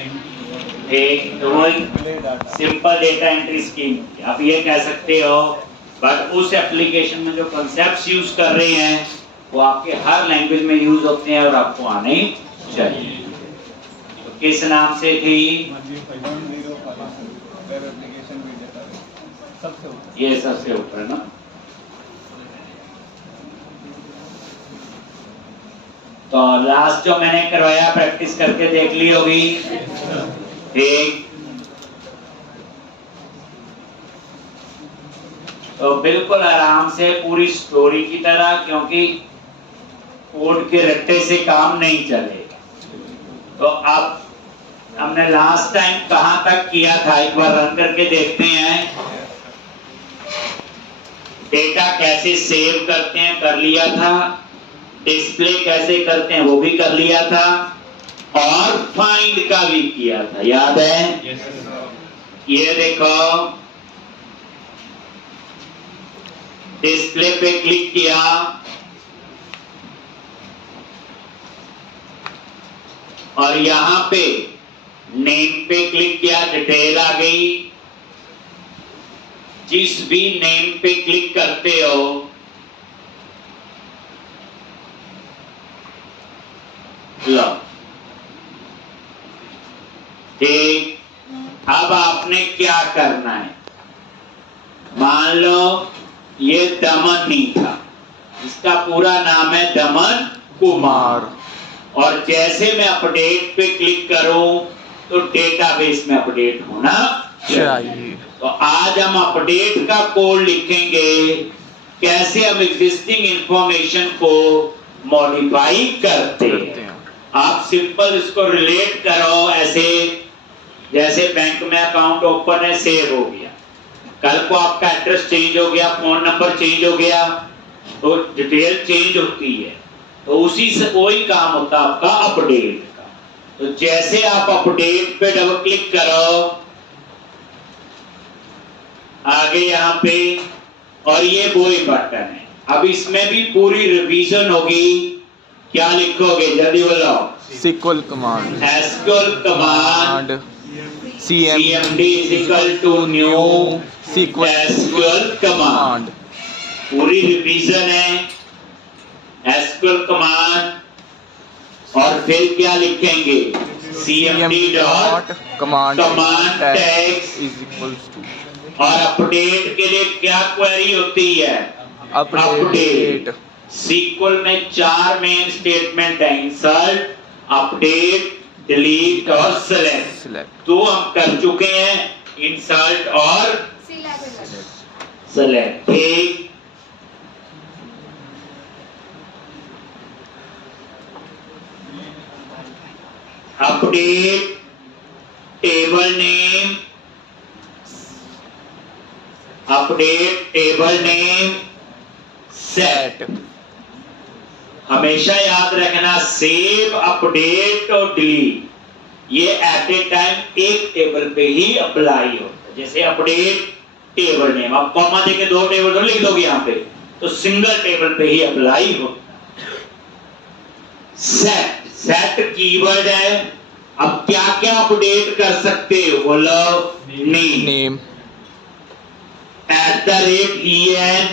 एक तो वो सिंपल डेटा एंट्री स्कीम आप ये कह सकते हो, बट उस एप्लीकेशन में जो कॉन्सेप्ट्स यूज कर रहे हैं वो आपके हर लैंग्वेज में यूज होते हैं और आपको आने चाहिए। तो किस नाम से थी? ये सबसे ऊपर ना। तो लास्ट जो मैंने करवाया प्रैक्टिस करके देख ली होगी। ठीक, तो बिल्कुल आराम से पूरी स्टोरी की तरह, क्योंकि कोड के रट्टे से काम नहीं चलेगा। तो अब हमने लास्ट टाइम कहां तक किया था एक बार रन करके देखते हैं। डेटा कैसे सेव करते हैं कर लिया था, डिस्प्ले कैसे करते हैं वो भी कर लिया था, और फाइंड का भी किया था, याद है? ये देखो, डिस्प्ले पे क्लिक किया और यहां पे नेम पे क्लिक किया, डिटेल आ गई। जिस भी नेम पे क्लिक करते हो लो, ठीक। अब आपने क्या करना है, मान लो ये दमन नहीं था, इसका पूरा नाम है दमन कुमार, और जैसे मैं अपडेट पे क्लिक करूं तो डेटाबेस में अपडेट होना चाहिए। तो आज हम अपडेट का कोड लिखेंगे, कैसे हम एग्जिस्टिंग इंफॉर्मेशन को मॉडिफाई करते हैं। आप सिंपल इसको रिलेट करो ऐसे, जैसे बैंक में अकाउंट ओपन है, सेव हो गया, कल को आपका एड्रेस चेंज हो गया, फोन नंबर चेंज हो गया, तो डिटेल चेंज होती है, तो उसी से कोई काम होता है आपका अपडेट का। तो जैसे आप अपडेट पे डबल क्लिक करो, आगे यहाँ पे, और ये वही बटन है। अब इसमें भी पूरी रिवीजन होगी। क्या लिखोगे जल्दी बोलो? SQL command, SQL command CMD is equal to new SQL command, पूरी रिवीजन है SQL कमांड। और फिर क्या लिखेंगे? CMD dot command tags is equals to, और अपडेट के लिए क्या क्वेरी होती है? अपडेट। SQL में 4 मेन स्टेटमेंट है, इंसर्ट, अपडेट, डिलीट और सेलेक्ट। तो हम कर चुके हैं, इंसर्ट और सेलेक्ट। ठीक, update table name, update table name set. हमेशा याद रखना, सेव, अपडेट और डिलीट ये एट ए टाइम एक टेबल पे ही अप्लाई होता है। जैसे अपडेट टेबल नेम, आप कॉमा देके 2 टेबल तो लिख दोगे यहाँ पे, तो सिंगल टेबल पे ही अप्लाई होता है। सेट, सेट कीवर्ड है। अब क्या क्या अपडेट कर सकते हो बोलो? नेम, @EN,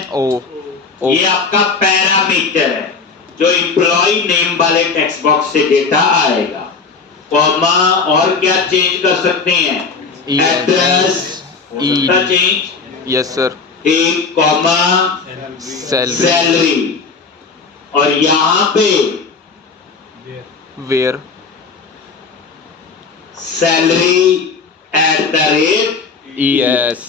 ये आपका पैरामीटर है जो एम्प्लॉय नेम वाले टेक्स्ट बॉक्स से डेटा आएगा। कॉमा, और क्या चेंज कर सकते हैं? एड्रेस चेंज, यस सर, एक कॉमा, सैलरी, और यहां पे वेयर, सैलरी ES।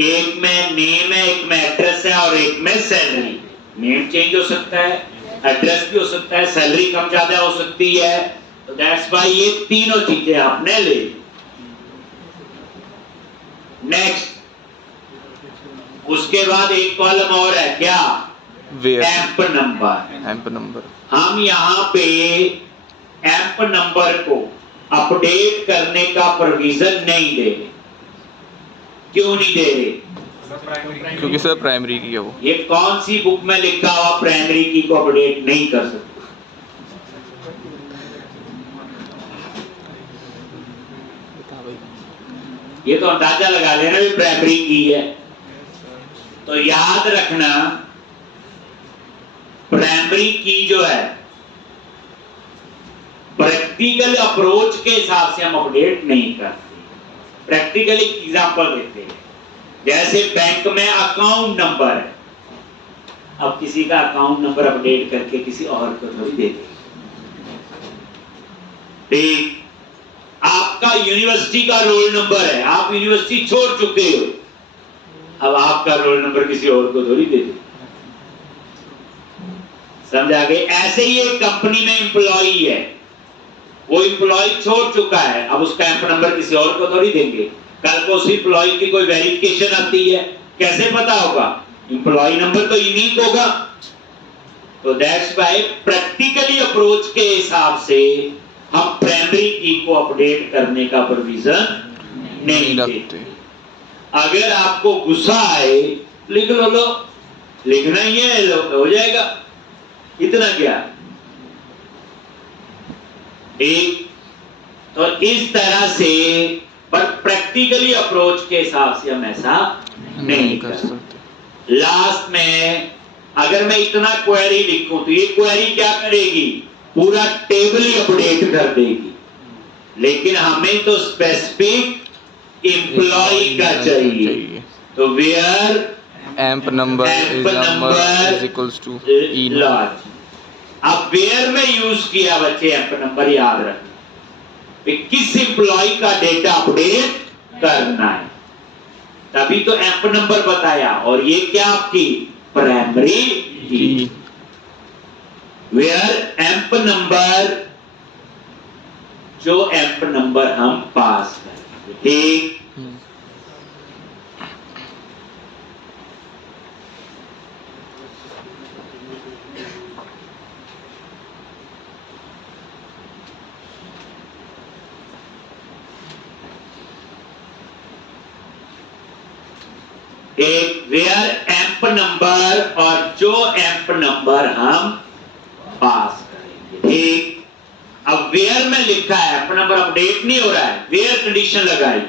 एक में नेम है, एक में एड्रेस है, और एक में सैलरी। नेम चेंज हो सकता है, एड्रेस भी हो सकता है, सैलरी कम ज्यादा हो सकती है, तो दैट्स व्हाई ये तीनों चीजें आपने ले ली। नेक्स्ट, उसके बाद एक कॉलम और है, क्या? Amp number. एम्प नंबर, हम यहाँ पे एम्प नंबर को अपडेट करने का प्रोविजन नहीं दे रहे। क्यों नहीं दे रहे? क्योंकि सर प्राइमरी की है वो। ये कौन सी बुक में लिखा हुआ प्राइमरी की को अपडेट नहीं कर सकते? ये तो अंदाजा लगा लेना भी प्राइमरी की है। तो याद रखना प्राइमरी की जो है प्रैक्टिकल अप्रोच के हिसाब से हम अपडेट नहीं करते। प्रैक्टिकली एग्जांपल देते हैं, जैसे बैंक में अकाउंट नंबर है, अब किसी का अकाउंट नंबर अपडेट करके किसी और को थोड़ी दे देंगे। ठीक, आपका यूनिवर्सिटी का रोल नंबर है, आप यूनिवर्सिटी छोड़ चुके हो, अब आपका रोल नंबर किसी और को थोड़ी दे दे। समझा गए? ऐसे ही एक कंपनी में एम्प्लॉई है, वो एम्प्लॉय छोड़ चुका है, अब उसका एम्प नंबर किसी और को थोड़ी देंगे। कल को उस एम्प्लॉय की कोई वेरिफिकेशन आती है, कैसे पता होगा? एम्प्लॉय नंबर तो यूनिक होगा। तो दैट्स व्हाई प्रैक्टिकली अप्रोच के हिसाब से हम प्राइमरी की को अपडेट करने का प्रोविजन नहीं देते। अगर आपको गुस्सा आए लिख लो, लिखना ही है, हो जाएगा, इतना क्या। ठीक, तो इस तरह से, पर प्रैक्टिकली अप्रोच के हिसाब से हम ऐसा नहीं कर सकते। लास्ट में अगर मैं इतना क्वेरी लिखूं तो ये क्वेरी क्या करेगी? पूरा टेबल ही अपडेट कर देगी, लेकिन हमें तो स्पेसिफिक एम्प्लॉय का चाहिए। तो where emp number is equals to E लॉज। अब वेयर में यूज किया बच्चे एम्प नंबर, याद रखना किस एम्प्लॉय का डेटा अपडेट करना है, तभी तो एम्प नंबर बताया। और ये क्या आपकी प्राइमरी की। वेयर एम्प नंबर, जो एम्प नंबर हम पास करेंगे। ठीक, एक वेयर एम्प नंबर और जो एम्प नंबर हम पास करेंगे। ठीक, अब वेयर में लिखा है एम्प नंबर अपडेट नहीं हो रहा है, वेयर कंडीशन लगाई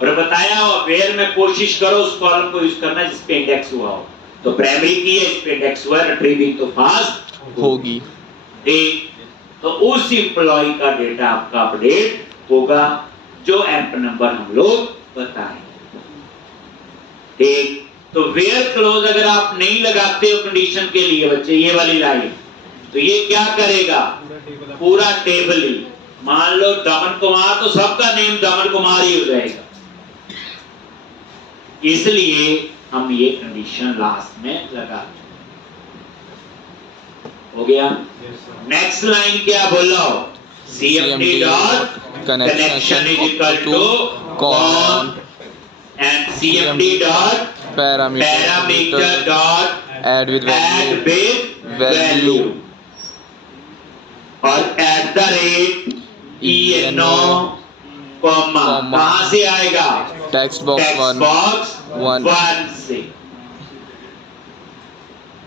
और बताया वेयर में कोशिश करो उस कॉलम को यूज करना जिस पे इंडेक्स हुआ हो। तो प्राइमरी की है, इस पे इंडेक्स हुआ, रिट्रीविंग तो फास्ट होगी। ठीक, तो उस एम्प्लॉय का डेटा आपका अपडेट होगा जो एम्प नंबर हम लोग बताएं। ठीक, तो वेयर क्लोज अगर आप नहीं लगाते हो कंडीशन के लिए बच्चे, ये वाली लाइन, तो ये क्या करेगा? पूरा टेबल ही, मान लो दमन कुमार, तो सबका नेम दमन कुमार ही हो जाएगा। इसलिए हम ये कंडीशन लास्ट में लगा। हो गया? नेक्स्ट लाइन क्या बोलो? CMD dot connection is equal to con and CMD dot parameter dot add with value और @ ENO कॉमा कहां से आएगा? टेक्स्ट बॉक्स 1 से।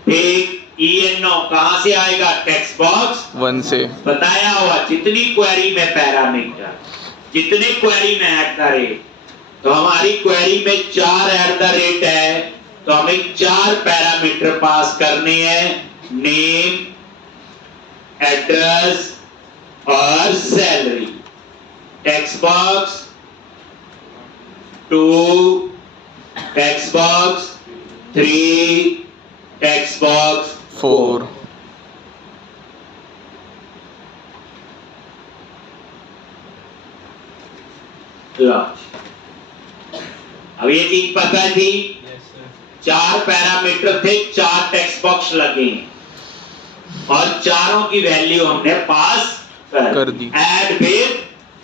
ठीक, ENO कहां से आएगा? टेक्स्ट बॉक्स 1 से। बताया हुआ जितनी क्वेरी में पैरामीटर, जितने क्वेरी में @ तो हमारी क्वेरी में 4 @ है, तो हमें 4 पैरामीटर पास करने हैं, नेम, एड्रेस और salary. Text box 2, text box 3, text box 4। अब ये चीज पता थी, 4 पैरामीटर थे, 4 टेक्स्ट बॉक्स लगे और चारों की वैल्यू हमने पास कर दी। ऐड विद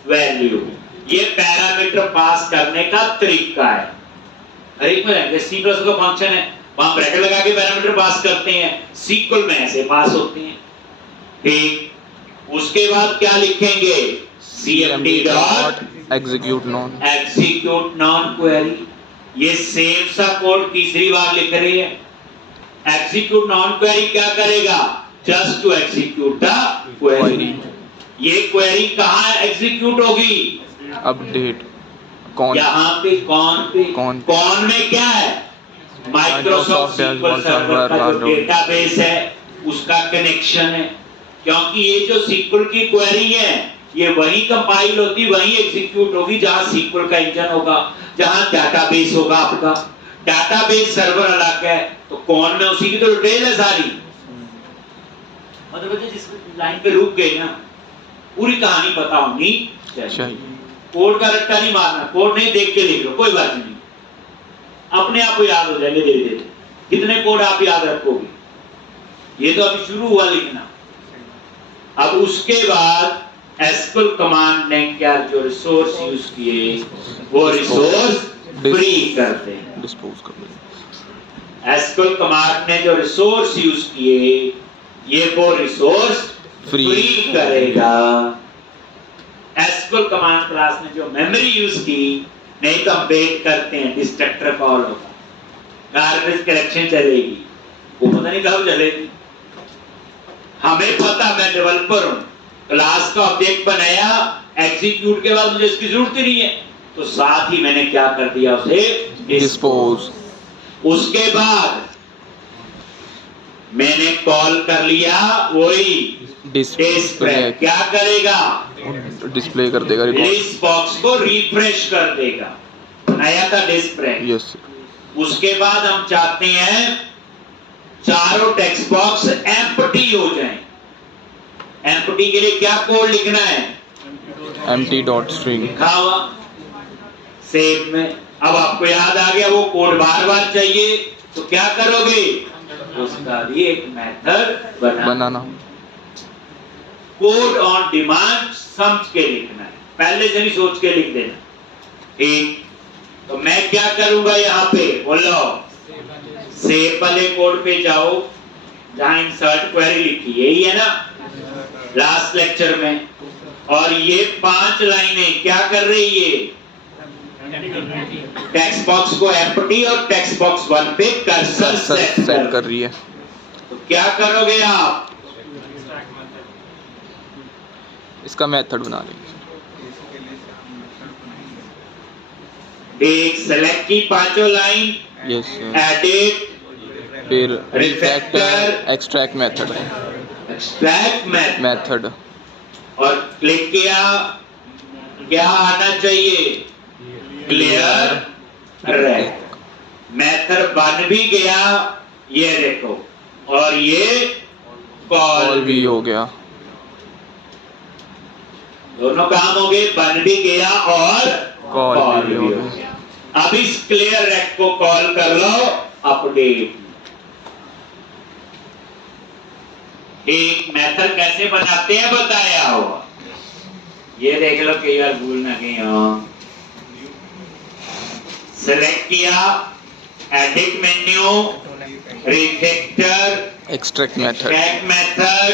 वैल्यू, ये पैरामीटर पास करने का तरीका है। हर एक में सी प्लस का फंक्शन है, वहां ब्रैकेट लगा के पैरामीटर पास करते हैं, सीक्वल में ऐसे पास होते हैं। ठीक, उसके बाद क्या लिखेंगे? CMD dot execute non query. ये सेम सा कोड तीसरी बार लिख रही है। एग्जीक्यूट नॉन क्वेरी क्या करेगा? Just to execute the query. ये क्वेरी कहां एग्जीक्यूट होगी? अपडेट कौन यहाँ पे कौन में क्या है? माइक्रोसॉफ्ट Microsoft SQL सर्वर का जो डेटाबेस है उसका कनेक्शन है, क्योंकि ये जो SQL की क्वेरी है ये वही कंपाइल होती, वही एग्जीक्यूट होगी जहां SQL का इंजन होगा, जहां डेटाबेस होगा। आपका डेटाबेस सर्वर अलग है, तो कौन में उसी की तो डिटेल है सारी। मतलब बच्चे जिस लाइन पे रुक गए ना, पूरी कहानी पता होनी चाहिए। कोड का रट्टा नहीं मारना, कोड नहीं देख के लिख लो, कोई बात नहीं, अपने आप को याद हो जाएंगे धीरे धीरे। कितने कोड आप याद रखोगे, ये तो अभी शुरू हुआ लिखना। अब उसके बाद SQL कमांड ने क्या जो रिसोर्स यूज किए वो रिसोर्स फ्री करते हैं, डिस्पोज कर दें। SQL कमांड ने जो रिसोर्स यूज किए ये वो रिसोर्स फ्री करेगा। SQL कमांड क्लास ने जो मेमोरी यूज की, नहीं तो हम वेट करते हैं डिस्ट्रक्टर कॉल होगा, गार्बेज कलेक्शन चलेगी, वो पता नहीं कब चलेगी। हमें पता, मैं डेवलपर हूं, क्लास का ऑब्जेक्ट बनाया, एग्जीक्यूट के बाद मुझे इसकी जरूरत ही नहीं है, तो साथ ही मैंने क्या कर दिया, उसे डिस्पोज। उसके बाद मैंने कॉल कर लिया वही डिस्प्ले, क्या करेगा, डिस्प्ले कर देगा, लिस्ट बॉक्स को रिफ्रेश कर देगा, नया था डिस्प्ले। यस। उसके बाद हम चाहते हैं चारों टेक्स्ट बॉक्स एम्प्टी हो जाएं। एम्प्टी के लिए क्या कोड लिखना है, empty डॉट स्ट्रिंग लिखा हुआ सेव में। अब आपको याद आ गया वो कोड बार बार चाहिए, तो क्या करोगे, उसका भी एक method banana. Code on demand समझ के लिखना है, पहले से भी सोच के लिख देना। ठीक, तो मैं क्या करूंगा, यहाँ पे बोलो सेव वाले कोड पे जाओ जहां इंसर्ट क्वेरी लिखी, यही है ना लास्ट लेक्चर में। और ये 5 लाइनें क्या कर रही है, टेक्स्ट बॉक्स को एम्प्टी और टेक्स्ट बॉक्स 1 पे कर्सर सेट कर रही है। तो क्या करोगे आप, इसका मेथड बना लेंगे। एक सेलेक्ट की 5 लाइन, यस, एडिट, फिर रिफैक्टर, एक्सट्रैक्ट मेथड मेथड और क्लिक किया, क्या आना चाहिए, क्लियर रेक। मेथड बन भी गया, ये देखो, और ये कॉल भी हो गया, दोनों काम हो गए, बन भी गया और कॉल भी हो गया। अब इस क्लियर रेक को कॉल कर लो, अपडेट। एक मेथड कैसे बनाते हैं बताया हुआ, ये देख लो, कई बार भूल ना गई हो। सेलेक्ट किया, edit menu, refactor, extract method,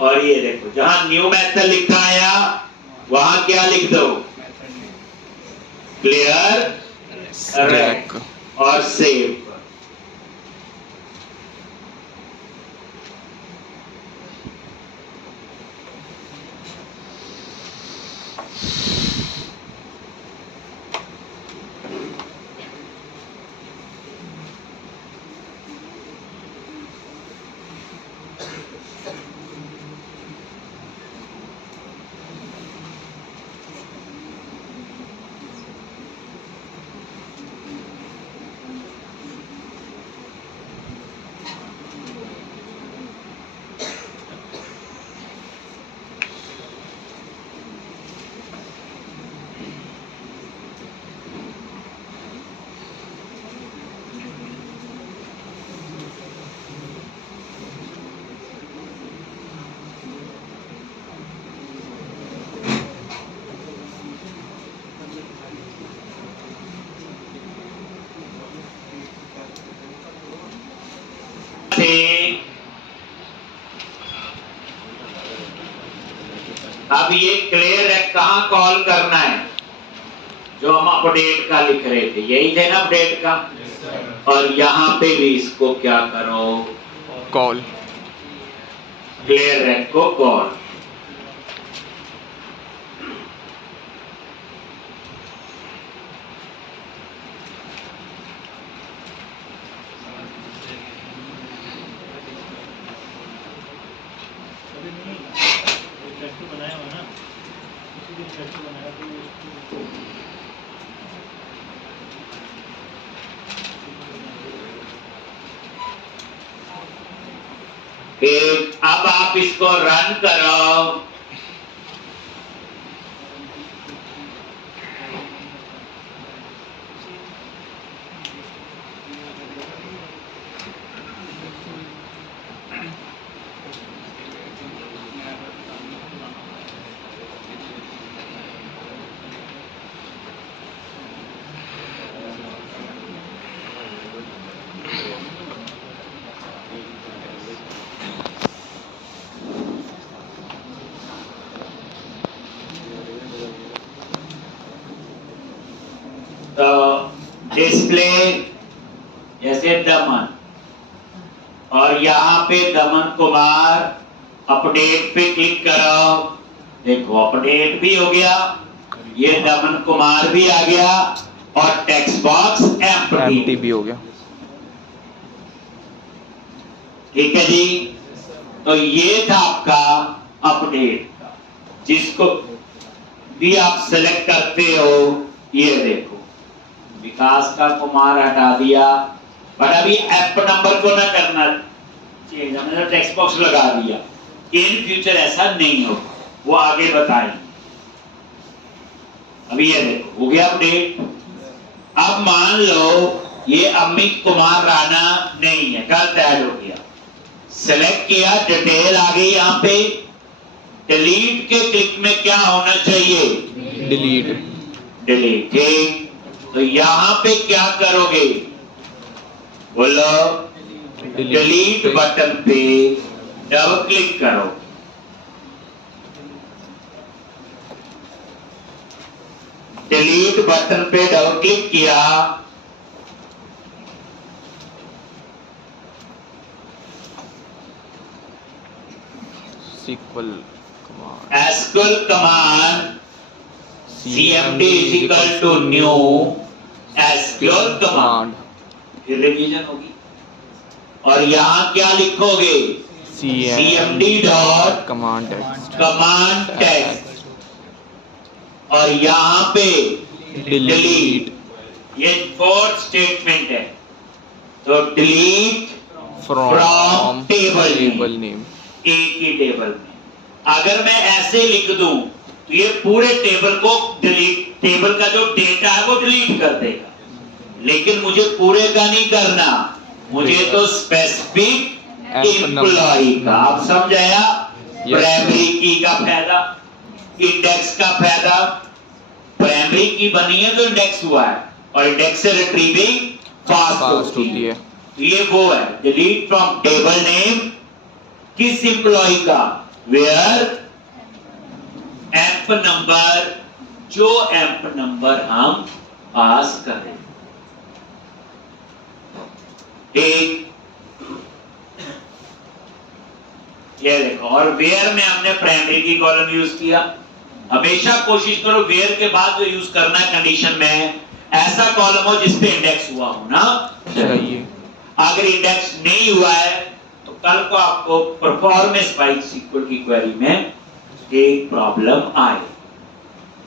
और ये देखो जहां न्यू मेथड लिखा आया वहां क्या लिख दो, क्लियर रेक और सेव। अब ये क्लियर है, कहां कॉल करना है, जो हम अपडेट का लिख रहे थे, यही थे ना अपडेट का। और यहां पे भी इसको क्या करो, कॉल, क्लियर है को कॉल। अब आप इसको रन करो। तो डिस्प्ले जैसे दमन, और यहाँ पे दमन कुमार अपडेट पे क्लिक करो। देखो अपडेट भी हो गया, ये दमन कुमार भी आ गया और टेक्स्ट बॉक्स एम्प्टी भी हो गया। ठीक है जी। तो ये था आपका अपडेट का, जिसको भी आप सेलेक्ट करते हो। ये देखो विकास का कुमार हटा दिया, पर अभी ऐप नंबर को ना करना चेंज, हमने तो टेक्स्ट बॉक्स लगा दिया। इन फ्यूचर ऐसा नहीं हो, वो आगे बताएंगे। अभी ये देखो हो गया अपडेट। अब मान लो ये अमित कुमार राणा नहीं है, गलत ऐड हो गया। सेलेक्ट किया, डिटेल आ गई यहाँ पे। डिलीट के क्लिक में क्या होना चाहिए? डिलीट। डिलीट, ठीक। तो यहाँ पे क्या करोगे? बोलो। डिलीट बटन पे डबल क्लिक करो। डिलीट बटन पे डबल क्लिक किया, SQL command. SQL command cmd is equal to new SQL command। फिर रिवीजन होगी और यहाँ क्या लिखोगे? cmd dot command text। Command text, और यहाँ पे डिलीट। ये फोर्थ स्टेटमेंट है। तो डिलीट फ्रॉम टेबल नेम, एक ही टेबल में। अगर मैं ऐसे लिख दूं तो ये पूरे टेबल को डिलीट, टेबल का जो डेटा है वो डिलीट कर देगा। लेकिन मुझे पूरे का नहीं करना, मुझे तो स्पेसिफिक एम्प्लॉय का। आप समझ आया? प्राइमरी की का फायदा, इंडेक्स का फायदा। प्राइमरी की बनी है तो इंडेक्स हुआ है, और इंडेक्स से रिट्रीविंग फास्ट होती है। तो ये वो है डिलीट फ्रॉम टेबल नेम, किस एम्प्लॉय का? वेयर एम्प नंबर, जो एम्प नंबर हम पास करें। ठीक, ये देखो। और वेयर में हमने प्राइमरी की कॉलम यूज किया। हमेशा कोशिश करो वेयर के बाद जो यूज करना है कंडीशन में, ऐसा कॉलम हो जिसपे इंडेक्स हुआ होना चाहिए। अगर इंडेक्स नहीं हुआ है तो कल को आपको परफॉर्मेंस बाय सीक्वल की क्वेरी में एक प्रॉब्लम आए।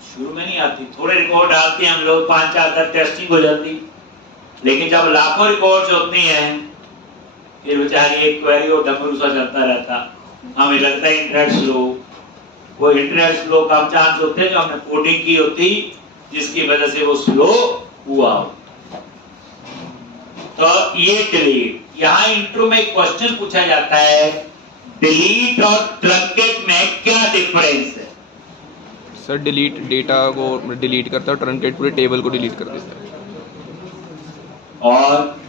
शुरू में नहीं आती, थोड़े रिकॉर्ड डालते हैं हम लोग, 5-4 तक टेस्टिंग हो जाती। लेकिन जब लाखों रिकॉर्ड्स होती हैं, फिर बेचारी एक क्वेरी और डबल सा चलता रहता, हमें लगता है इंटरनेट स्लो। वो इंटरनेट स्लो का चांस होते हैं जो हमने कोडिंग की होती, जिसकी वजह से वो स्लो हुआ। तो ये डिलीट, यहाँ इंट्रो में एक क्वेश्चन पूछा जाता है, डिलीट और ट्रंकेट में क्या डिफरेंस है? सर डिलीट डेटा को डिलीट करता है, ट्रंकेट पूरे टेबल को डिलीट कर देता है। और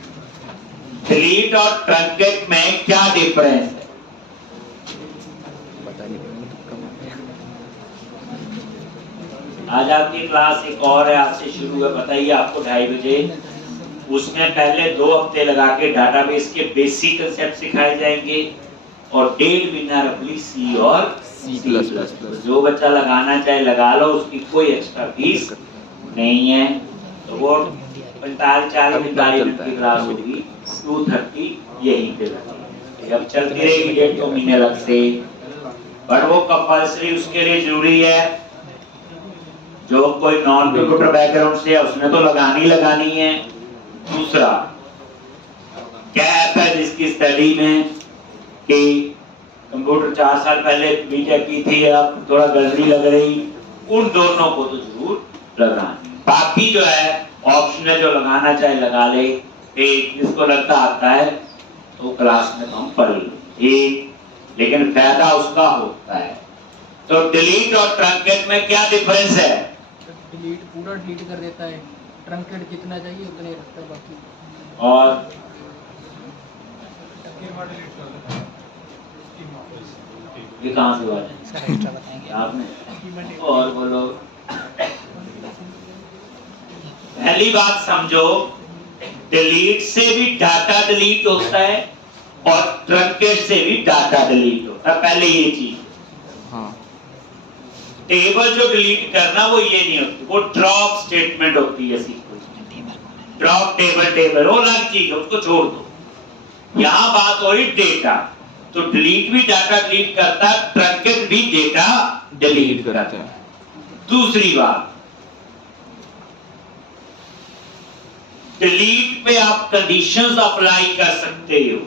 डिलीट और ट्रंकेट में क्या डिफरेंस है? आज आपकी क्लास एक और है, आज से शुरू है, बताइए आपको 2:30 बजे। उसमें पहले 2 हफ्ते लगा के डाटाबेस के बेसिक कंसेप्ट सिखाए जाएंगे, और 1.5 महीना रफली सी और C++। जो बच्चा लगाना चाहे लगा लो, उसकी कोई एक्स्ट्रा फीस नहीं है। तो वो 45-40 मिनट की क्लास होगी, 2:30 यहीं पे लगेगी। जब चलती रहेगी 1.5 महीने लग से, पर वो कंपल्सरी उसके लिए जरूरी है जो कोई नॉन कंप्यूटर बैकग्राउंड से है उसने तो लगानी है। दूसरा क्या आता है जिसकी स्टडी में कि कंप्यूटर 4 साल पहले बीटेक की थी, अब थोड़ा गड़बड़ी लग रही, उन दोनों को तो जरूर लगाना। बाकी जो है ऑप्शनल जो लगाना चाहे लगा ले, एक जिसको लगता आता है तो क्लास में हम पढ़ ले, एक लेकिन फायदा उसका होता है। तो डिलीट और ट्रंकेट में क्या डिफरेंस है? डिलीट पूरा डिलीट कर देता है, ट्रंकेट जितना चाहिए उतने रखता है बाकी। और ये कहाँ से बात है आपने? और बोलो, पहली बात समझो, डिलीट से भी डाटा डिलीट होता है और ट्रंकेट से भी डाटा डिलीट होता है। पहले ये चीज, हाँ टेबल जो डिलीट करना वो ये नहीं होती, वो ड्रॉप स्टेटमेंट होती है सीक्वेंस। ड्रॉप टेबल वो अलग चीज है, उसको छोड़ दो। यहां बात हो रही डेटा, तो डिलीट भी डाटा डिलीट करता है, ट्रंकेट भी डेटा डिलीट करता है। दूसरी बात, डिलीट पे आप कंडीशंस अप्लाई कर सकते हो,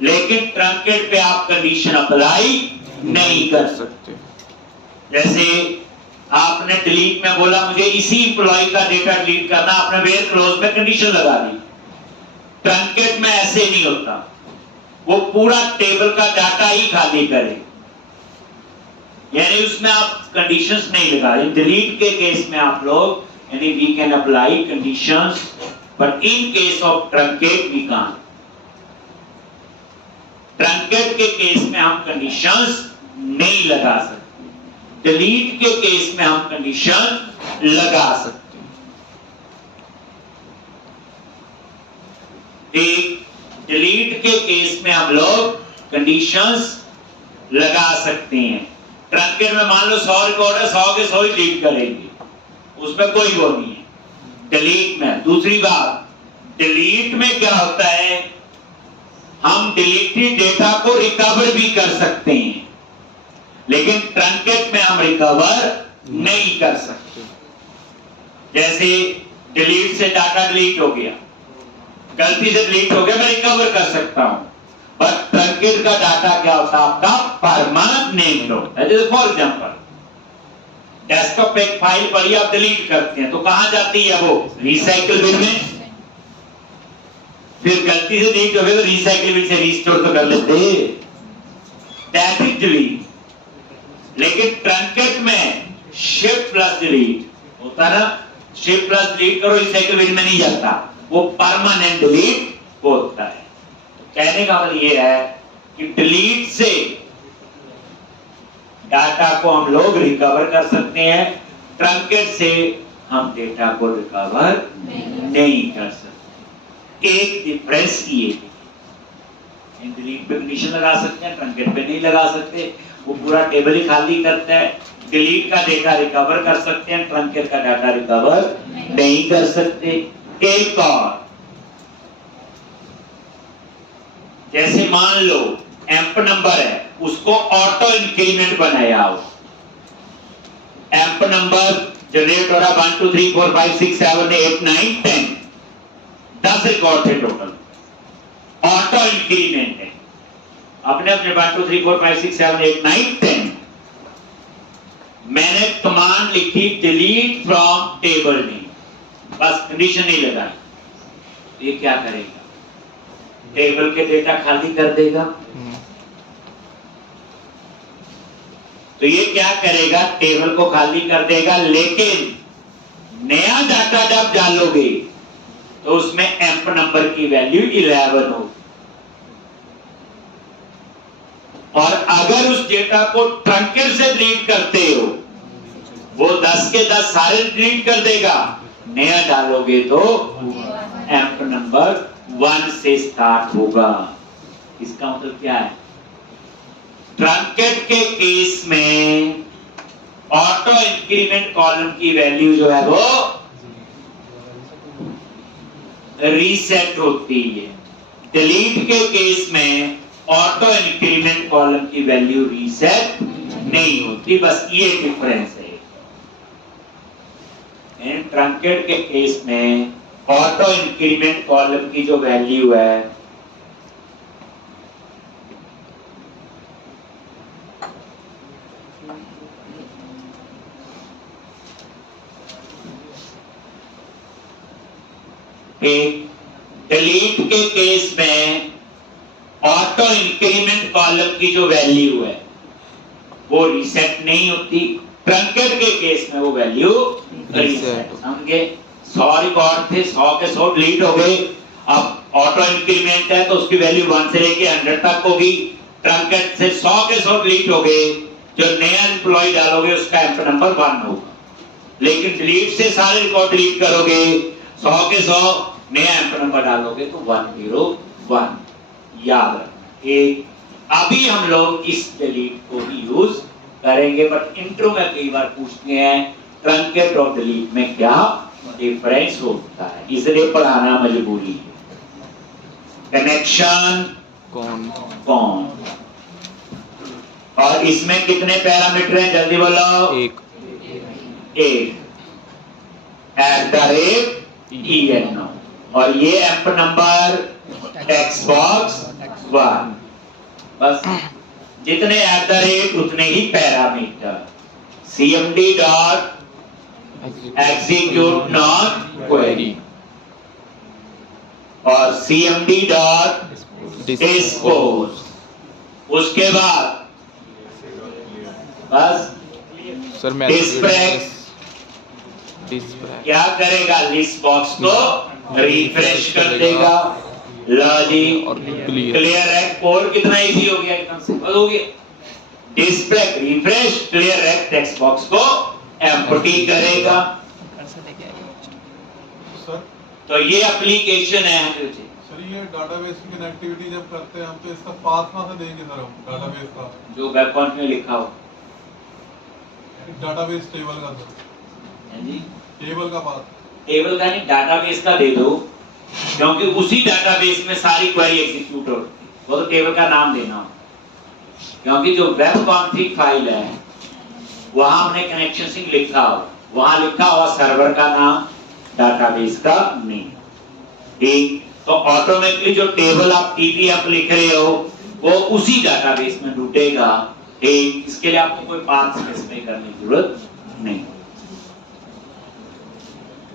लेकिन ट्रंकेट पे आप कंडीशन अप्लाई नहीं कर सकते। जैसे आपने डिलीट में बोला मुझे इसी एम्प्लॉय का डेटा डिलीट करना, आपने वेयर क्लोज में कंडीशन लगा दी। ट्रंकेट में ऐसे नहीं होता, वो पूरा टेबल का डाटा ही खाली करे, यानी उसमें आप कंडीशंस नहीं लगा रहे। डिलीट के केस में आप लोग यानी we can apply conditions, but in case of truncate we can't. Truncate के केस में हम कंडीशंस नहीं लगा सकते, डिलीट के केस में हम कंडीशन लगा सकते हैं। एक डिलीट के केस में हम लोग कंडीशंस लगा सकते हैं। ट्रंकेट में मान लो 100 रिकॉर्ड है, 100 के 100 ही डिलीट करेंगे, उसमें कोई वो नहीं है। डिलीट में दूसरी बात, डिलीट में क्या होता है, हम डिलीटेड डेटा को रिकवर भी कर सकते हैं, लेकिन ट्रंकेट में हम रिकवर नहीं कर सकते। जैसे डिलीट से डाटा डिलीट हो गया, गलती से डिलीट हो गया, मैं रिकवर कर सकता हूं, पर ट्रंकेट का डाटा क्या होता है, आपका परमानेंट होता है। जैसे फॉर एग्जांपल डेस्कटॉप पे एक फाइल पड़ी, आप डिलीट करते हैं तो कहां जाती है वो? रिसाइकिल बिन में। फिर गलती से डिलीट हो गया तो रिसाइकिल बिन से रिस्टोर तो कर लेते, दैट इज डिलीट। लेकिन ट्रंकेट में शिफ्ट प्लस डिलीट होता है ना, शिफ्ट प्लस डिलीट करो, रिसाइकिल बिन में नहीं जाता, वो परमानेंट डिलीट होता है। तो कहने का मतलब ये है कि डिलीट से डाटा को हम लोग रिकवर कर सकते हैं, ट्रंकेट से हम डेटा को रिकवर नहीं कर सकते। एक डिफरेंस ये, डिलीट पे कंडीशन लगा सकते हैं, ट्रंकेट पे नहीं लगा सकते, वो पूरा टेबल ही खाली करता है। डिलीट का डेटा रिकवर कर सकते हैं, ट्रंकेट का डाटा रिकवर नहीं कर सकते। एक और, जैसे मान लो एम्प नंबर है, उसको ऑटो इंक्रीमेंट बनाया हो, एम्प नंबर जनरेट हो रहा 1 2 3 4 5 6 7 8 9 10, 10 रिकॉर्ड थे टोटल, ऑटो इंक्रीमेंट है, अपने अपने 1 2 3 4 5 6 7 8 9 10। मैंने कमांड लिखी डिलीट फ्रॉम टेबल नेम, बस कंडीशन नहीं लगाई, ये क्या करेगा? टेबल के डेटा खाली कर देगा। तो ये क्या करेगा? टेबल को खाली कर देगा, लेकिन नया डाटा जब डालोगे तो उसमें एम्प नंबर की वैल्यू 11 होगी, और अगर उस डेटा को ट्रंकेट से डिलीट करते हो, वो 10 के 10 सारे डिलीट कर देगा, नया डालोगे तो एम्प नंबर 1 से स्टार्ट होगा। इसका मतलब क्या है? ट्रंकेट के केस में ऑटो इंक्रीमेंट कॉलम की वैल्यू जो है वो रीसेट होती है, डिलीट के केस में ऑटो इंक्रीमेंट कॉलम की वैल्यू रीसेट नहीं होती, बस ये डिफरेंस है। ट्रंकेट के केस में ऑटो इंक्रीमेंट कॉलम की जो वैल्यू है डिलीट के केस में ऑटो इंक्रीमेंट कॉलम की जो वैल्यू है वो रीसेट नहीं होती। ट्रंकेट के केस में वो वैल्यू रीसेट। समझे? 100 रिकॉर्ड थे, 100 के 100 डिलीट हो गए। अब ऑटो इंक्रीमेंट है तो उसकी वैल्यू 1 से लेके 100 तक होगी। ट्रंकेट से 100 के 100 डिलीट हो गए, जो नया एम्प्लॉय डालोगे उसका एम्प नंबर 1 होगा। लेकिन डिलीट से सारे रिकॉर्ड डिलीट करोगे, 100 के 100 नया एम्प नंबर डालोगे तो 101। याद रखना। एक अभी हम लोग इस डिलीट को ही यूज करेंगे, बट इंट्रो में कई बार पूछते हैं ट्रंकेट और डिलीट में क्या डिफरेंस होता है, इसलिए पढ़ाना मजबूरी है। कनेक्शन कौन और इसमें कितने पैरामीटर हैं जल्दी बोलो? एक। @ENO और ये एम्प नंबर टेक्स्ट बॉक्स 1। बस जितने @ उतने ही parameter. CMD dot execute not query और CMD डॉट डिस्पोज। उसके बाद बस सर क्या करेगा? लिस्ट बॉक्स को रिफ्रेश कर देगा। लॉजिक और क्लियर है। कोड कितना इजी हो गया, एकदम सिंपल हो गया। डिस्प्ले रिफ्रेश क्लियर है, टेक्स्ट बॉक्स को एम्प्टी करेगा। सर तो ये एप्लीकेशन है। सर ये डाटाबेस की कनेक्टिविटी जब करते हैं हम तो इसका पाथ कहां से देंगे सर? हम डाटाबेस का जो वेब कॉन्फ में लिखा हो डाटाबेस टेबल का सर। है जी, टेबल का पाथ। टेबल का नहीं, डाटाबेस का दे दो, क्योंकि उसी डाटाबेस में सारी क्वेरी एग्जीक्यूट होती है। वो तो टेबल का नाम देना, क्योंकि जो वेब कॉन्फिग फाइल है वहां हमने कनेक्शन सिंक लिखा हो, वहां लिखा हुआ सर्वर का नाम, डाटाबेस का नेम। ठीक, तो ऑटोमेटिकली जो टेबल आप TTF लिख रहे हो वो उसी डाटाबेस में ढूंढेगा। ठीक, इसके लिए आपको कोई पाथ स्पेसिफाई करने की जरूरत नहीं।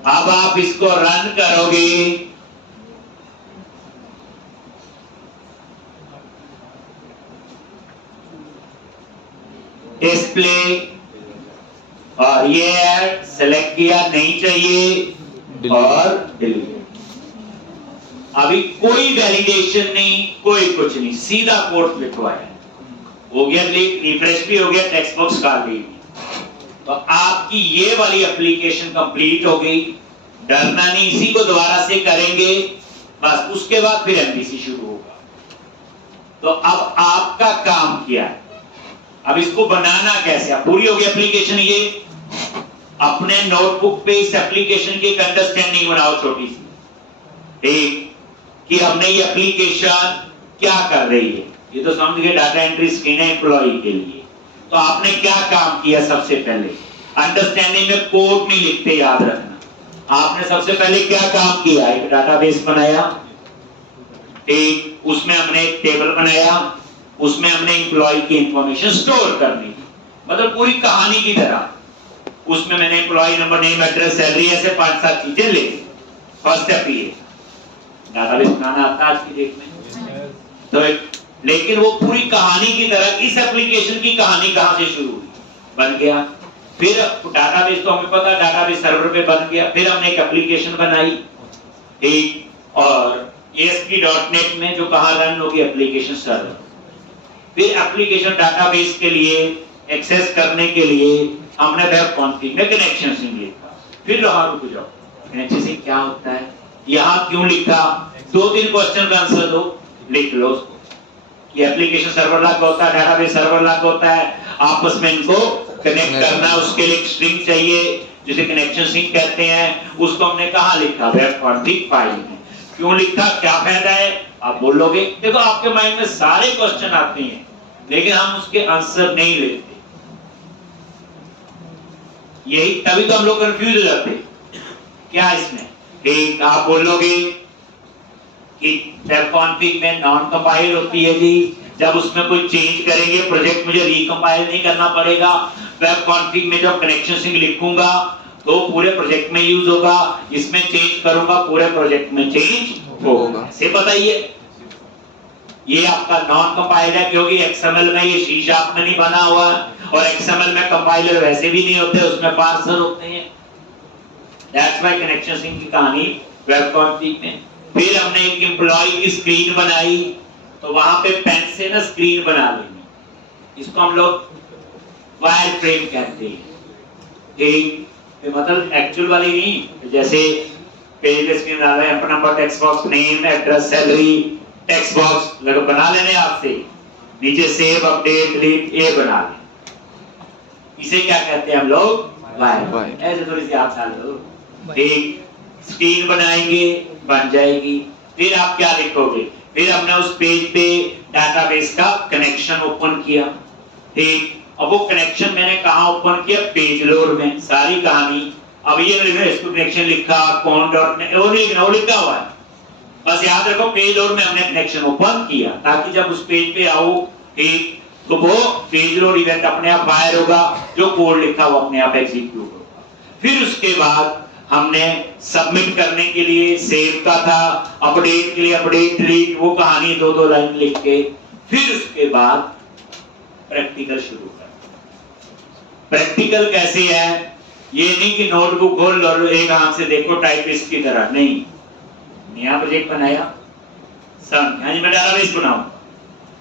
अब आप इसको रन करोगे, डिस्प्ले और ये सेलेक्ट किया नहीं चाहिए और डिलीट। अभी कोई वैलिडेशन नहीं, कोई कुछ नहीं, सीधा कोड लिखवाया, हो गया डिलीट, रिफ्रेश भी हो गया, टेक्स्ट बॉक्स खाली। तो आपकी ये वाली एप्लीकेशन कंप्लीट हो गई। डरना नहीं, इसी को दोबारा से करेंगे बस, उसके बाद फिर MVC शुरू होगा। तो अब आपका काम क्या है? अब इसको बनाना कैसे? अब पूरी हो गई एप्लीकेशन। ये अपने नोटबुक पे इस एप्लीकेशन की एक अंडरस्टैंडिंग बनाओ छोटी सी, ठीक, कि हमने ये एप्लीकेशन क्या कर रही है। ये तो समझ गए, डाटा एंट्री स्क्रीन है एम्प्लॉय के लिए। तो आपने क्या काम किया? सबसे पहले अंडरस्टैंडिंग में कोड नहीं लिखते, याद रखना। आपने सबसे पहले क्या काम किया? एक डाटाबेस बनाया, ठीक, उसमें हमने एक टेबल बनाया, उसमें हमने एम्प्लॉय की इंफॉर्मेशन स्टोर करनी, मतलब पूरी कहानी की तरह। उसमें मैंने employee number, name, address, salary, ऐसे 5-7 चीजें ले। फर्स्ट स्टेप ये डाटाबेस बनाना आता आज की डेट में। तो लेकिन वो पूरी कहानी की तरह इस एप्लीकेशन की कहानी कहां से शुरू हुई? बन गया। फिर डाटाबेस तो हमें पता, डाटाबेस सर्वर पे बन गया। फिर हमने एक एप्लीकेशन बनाई, ठीक, और ASP.NET में जो कहां रन होगी? Application server. फिर एप्लीकेशन डाटाबेस के लिए एक्सेस करने के लिए हमने वेब कॉन्फिग में कनेक्शन सिंक लिखा। फिर रुक जाओ, कनेक्शन सिंक क्या होता है, यहां क्यों लिखा? 2-3 क्वेश्चन का आंसर दो, लिख लो उसको। ये एप्लीकेशन सर्वर लॉक होता है, डाटाबेस सर्वर लॉक होता है, आपस में इनको कनेक्ट करना है। उसके लिए एक स्ट्रिंग चाहिए जिसे कनेक्शन सिंक कहते हैं। उसको हमने कहां लिखा? वेब कॉन्फिग फाइल में। क्यों लिखा? क्या फायदा है? आप बोलोगे। देखो, आपके माइंड में सारे क्वेश्चन आते हैं, लेकिन हम उसके आंसर नहीं लेते। यही तभी तो हम लोग कंफ्यूज हो जाते हैं। क्या इसमें एक आप बोलोगे कि वेब कॉन्फ़िग में नॉन कंपाइल होती है जी, जब उसमें कोई चेंज करेंगे प्रोजेक्ट मुझे रिकंपाइल नहीं करना पड़ेगा। वेब कॉन्फ़िग में जब कनेक्शन सिंक लिखूंगा तो पूरे प्रोजेक्ट में यूज होगा, इसमें चेंज करूंगा पूरे प्रोजेक्ट में चेंज होगा। से बताइए ये आपका नॉन कंपाइल है क्योंकि एक्सएमएल में ये सी शार्प में नहीं बना हुआ और एक्सएमएल में कंपाइलर वैसे भी नहीं होते, उसमें पार्सर होते हैं। दैट्स व्हाई कनेक्शन सिंक की कहानी वेब कॉन्फ़िग में। फिर हमने एक एम्प्लॉय की स्क्रीन बनाई तो वहां पे पेन से ना स्क्रीन बना लेनी, इसको हम लोग वायर फ्रेम कहते हैं। ठीक, मतलब एक्चुअल वाली नहीं, जैसे पेज पे स्क्रीन डाला है, अपना number, text box, name, address, salary, text box लगा बना लेने आपसे, नीचे सेव, अपडेट, डिलीट ये बना लें। इसे क्या कहते हैं हम लोग वायर। ऐसे थोड़ी सी आप डाल दो, ठीक, स्क्रीन बनाएंगे बन जाएगी। फिर आप क्या लिखोगे, फिर हमने उस पेज पे डाटाबेस का कनेक्शन ओपन किया। ठीक, अब वो कनेक्शन मैंने कहां ओपन किया, पेज लोड में, सारी कहानी। अब ये इसको कनेक्शन लिखा कौन डॉट ने वो लिखा हुआ है, बस याद रखो पेज लोड में हमने कनेक्शन ओपन किया ताकि जब उस पेज पे आओ ठीक तो वो पेज लोड इवेंट अपने आप फायर होगा, जो कोड लिखा वो अपने आप एग्जीक्यूट होगा। फिर उसके बाद हमने सबमिट करने के लिए सेव का था, अपडेट के लिए अपडेट, डिलीट, वो कहानी 2-2 लाइन लिख के फिर उसके बाद प्रैक्टिकल शुरू कर। प्रैक्टिकल कैसे है, ये नहीं कि नोटबुक खोल लो एक आंख से देखो टाइपिस्ट की तरह, नहीं। नया प्रोजेक्ट बनाया मैं डाटाबेस बनाऊंगा,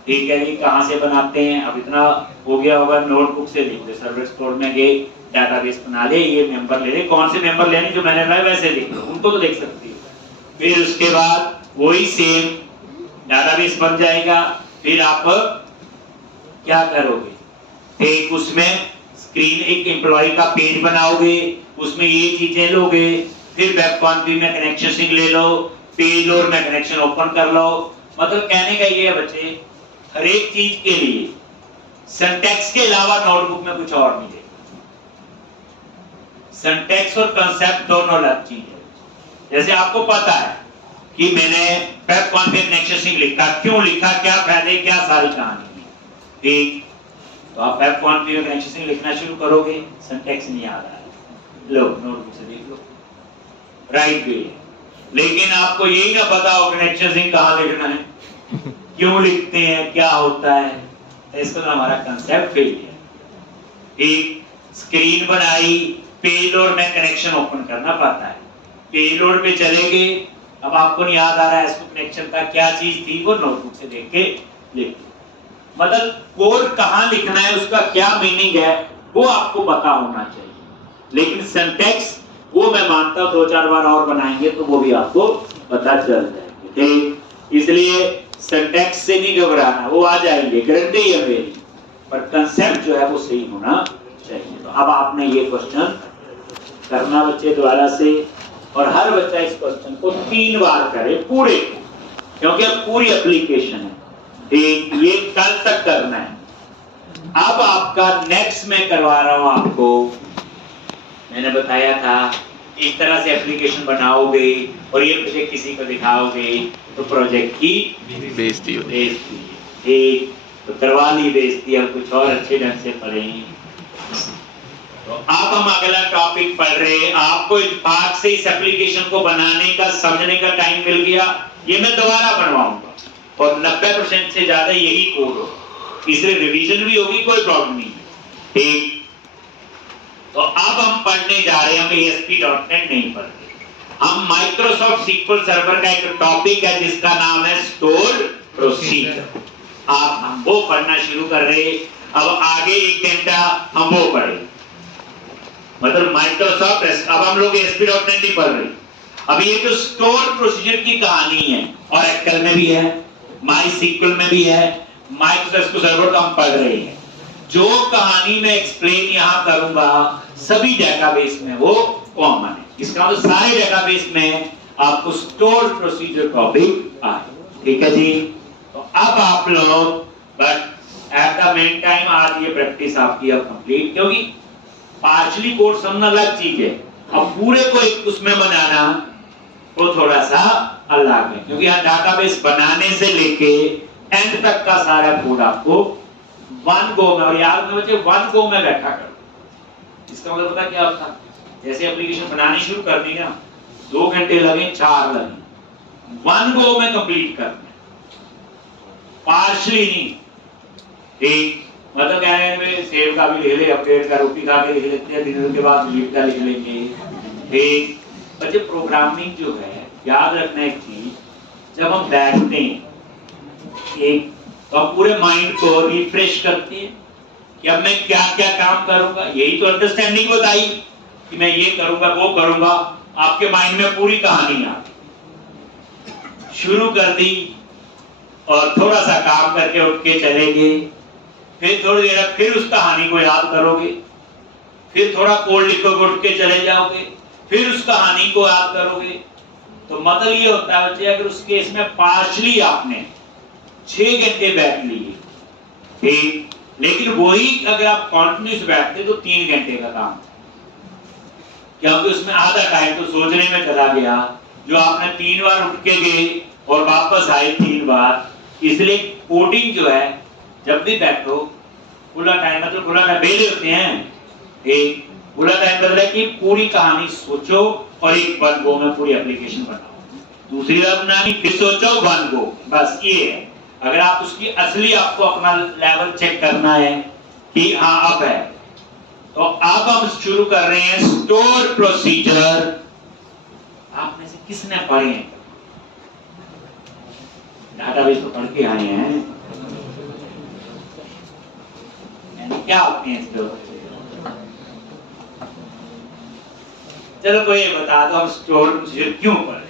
ठीक है जी, कहां से बनाते हैं, अब इतना हो गया होगा, नोटबुक से लिख दे, सर्वर स्टोर में गए डाटाबेस बना ले, ये मेंबर ले ले, कौन से मेंबर लेने जो मैंने बनाए वैसे लिख लो, उनको तो देख सकती है। फिर उसके बाद वही सेम डाटाबेस बन जाएगा। फिर आप क्या करोगे, एक उसमें स्क्रीन एक एम्प्लॉय का पेज बनाओगे, उसमें ये चीजें लोगे, फिर वेब कॉन्फ़िग में कनेक्शन सिंक ले लो, पेज लोड में कनेक्शन ओपन कर लो। मतलब कहने का ये है बच्चे, हर एक चीज के लिए सिंटैक्स के अलावा नोटबुक में कुछ और नहीं है। सिंटैक्स और कांसेप्ट दोनों अलग चीज है। जैसे आपको पता है कि मैंने वेब कॉन्फ़िग कनेक्शन सिंक लिखा, क्यों लिखा, क्या फायदे, क्या सारी कहानी है, ठीक, तो आप वेब कॉन्फ़िग कनेक्शन सिंक लिखना शुरू करोगे, सिंटैक्स नहीं आ रहा है, लो नोटबुक से देख लो, राइट वे। लेकिन आपको यही ना पता हो कनेक्शन सिंक कहां लिखना है, क्यों लिखते हैं, क्या होता है, तो इसको हमारा कांसेप्ट फेल है। एक स्क्रीन बनाई, पेलोड में कनेक्शन ओपन करना पड़ता है, पेलोड पे चलेंगे, अब आपको नहीं याद आ रहा है इसको कनेक्शन का क्या चीज थी, वो नोटबुक से देख के लिख दो। मतलब कोड कहां लिखना है, उसका क्या मीनिंग है, वो आपको पता होना चाहिए। लेकिन सिंटैक्स वो मैं मानता हूं 2-4 बार और बनाएंगे तो वो भी आपको पता चल जाएगी, ठीक। इसलिए सिंटैक्स से नहीं घबराना, वो आ जाएंगे, गारंटी है मेरी, पर कांसेप्ट जो है वो सही होना चाहिए। तो अब आपने ये क्वेश्चन करना बच्चे दोबारा से, और हर बच्चा इस क्वेश्चन को 3 बार करे पूरे को, क्योंकि अब पूरी एप्लीकेशन है, ठीक, ये कल तक करना है। अब आपका नेक्स्ट में करवा रहा हूं आपको, मैंने बताया था इस तरह से एप्लीकेशन बनाओगे और ये प्रोजेक्ट किसी को दिखाओगे तो प्रोजेक्ट की बेइज्जती होगी, ठीक, तो करवा ली बेइज्जती, अब कुछ और अच्छे ढंग से पढ़ेंगे। तो अब हम अगला टॉपिक पढ़ रहे हैं, आपको इत्तेफाक से इस एप्लीकेशन को बनाने का समझने का टाइम मिल गया, ये मैं दोबारा बनवाऊंगा और 90% से ज्यादा यही कोड हो, इसलिए रिवीजन भी होगी, कोई प्रॉब्लम नहीं, ठीक। तो अब हम पढ़ने जा रहे हैं, हम ASP.NET नहीं पढ़ रहे, हम माइक्रोसॉफ्ट SQL सर्वर का एक टॉपिक है जिसका नाम है स्टोर्ड प्रोसीजर, आप हम वो पढ़ना शुरू कर रहे हैं। अब आगे 1 घंटा हम वो पढ़ेंगे, मतलब माइक्रोसॉफ्ट, अब हम लोग ASP.NET नहीं पढ़ रहे, अब ये जो स्टोर्ड प्रोसीजर की कहानी है, और एक्सेल में भी है, MySQL में भी है, माइक्रोसॉफ्ट सर्वर का हम पढ़ रहे हैं। जो कहानी में एक्सप्लेन यहां करूंगा सभी डेटाबेस में वो कॉमन है, इसका मतलब सारे डेटाबेस में आपको स्टोर्ड प्रोसीजर टॉपिक आए, ठीक है जी। तो अब आप लोग, but at the main time आज ये प्रैक्टिस आपकी अब कंप्लीट, क्योंकि पार्शियली कोड समझना अलग चीज है, अब पूरे को एक उसमें बनाना वो थोड़ा सा अलग है, क्योंकि यहाँ डाटाबेस बनाने से लेके एंड तक का सारा कोड आपको वन गो में, और याद में बच्चे वन गो में बैठा कर। इसका मतलब पता क्या होता है, जैसे एप्लीकेशन बनानी शुरू कर दी ना, 2 घंटे लगे 4 लगे, वन गो में कंप्लीट करना, पार्शली नहीं। ठीक, मतलब कहने में सेव का भी लिख ले, अपडेट का रोटी खा के लिख लेते हैं, डिनर के बाद डिलीट का लिख लेंगे। ठीक, बच्चे प्रोग्रामिंग जो है, याद रखना एक चीज, जब हम बैठते हैं एक तो हम पूरे माइंड को रिफ्रेश करते हैं कि अब मैं क्या क्या काम करूंगा। यही तो अंडरस्टैंडिंग बताई कि मैं ये करूंगा वो करूंगा। आपके माइंड में पूरी कहानी आ शुरू कर दी और थोड़ा सा काम करके उठ के चले गए, फिर थोड़ी देर फिर उस कहानी को याद करोगे, फिर थोड़ा कोड लिखोगे, उठ के चले जाओगे, फिर उस कहानी को याद करोगे। तो मतलब ये होता है बच्चे, अगर उस केस में पार्शली आपने 6 घंटे बैठ लिए, ठीक, लेकिन वही अगर आप कॉन्टिन्यूस बैठते तो 3 घंटे का काम, क्योंकि उसमें आधा टाइम तो सोचने में चला गया, जो आपने 3 बार उठ के गए और वापस आए 3 बार। इसलिए कोडिंग जो है, जब भी बैठो खुला टाइम, मतलब खुला टाइम बेले होते हैं, एक खुला टाइम बदला कि पूरी कहानी सोचो और एक वन गो में पूरी एप्लीकेशन बनाओ। दूसरी बार बनानी, फिर सोचो, वन गो, बस ये है। अगर आप उसकी असली आपको अपना लेवल चेक करना है कि हाँ अब है, तो अब हम शुरू कर रहे हैं स्टोर प्रोसीजर। आप में से किसने पढ़े हैं? डाटाबेस तो पढ़ के आए हैं, क्या होते हैं स्टोर? चलो कोई बता दो, हम स्टोर प्रोसीजर क्यों पढ़े?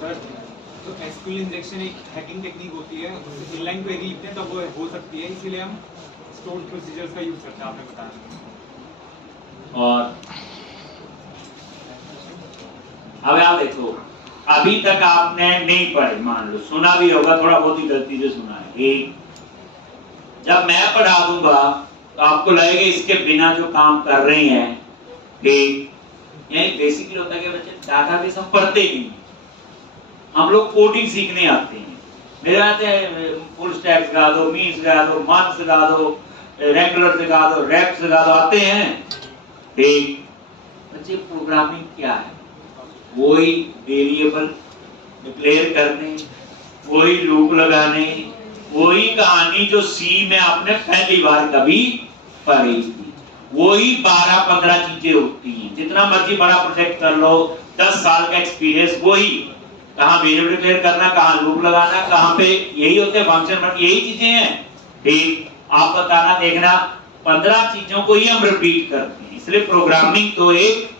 सर, तो एसक्यूएल इंजेक्शन एक हैकिंग टेक्निक होती है, उससे इनलाइन क्वेरी लिखते हैं तब वो हो सकती है, इसीलिए हम स्टोर प्रोसीजर्स का यूज करते हैं, आपने बताया। और अब आप देखो, अभी तक आपने नहीं पढ़े, मान लो सुना भी होगा, थोड़ा बहुत ही गलती से सुना है। एक जब मैं पढ़ा दूंगा तो आपको लगेगा इसके बिना जो काम कर रहे हैं, ठीक, यही बेसिकली होता है कि बच्चे डाटाबेस हम पढ़ते ही नहीं, हम लोग कोडिंग सीखने आते हैं। मेरे आते हैं फुल स्टैक सिखा दो, मीन सिखा दो, मान सिखा दो, रेगुलर सिखा दो, रैप सिखा दो, आते हैं। ठीक, बच्चे प्रोग्रामिंग क्या है? वही वेरिएबल डिक्लेयर करने, वही लूप लगाने, वही कहानी जो सी में आपने पहली बार कभी पढ़ी थी। वही 12-15 चीजें होती हैं। जितना मर्जी बड़ा प्रोजेक्ट कर लो, 10 साल का एक्सपीरियंस, वही कहाँ वेरिएबल डिक्लेयर करना, कहाँ लूप लगाना, कहाँ पे यही होते हैं फंक्शन, यही चीजें हैं। ठीक, आप बताना देखना, 15 चीजों को ही हम रिपीट करते हैं। इसलिए प्रोग्रामिंग तो एक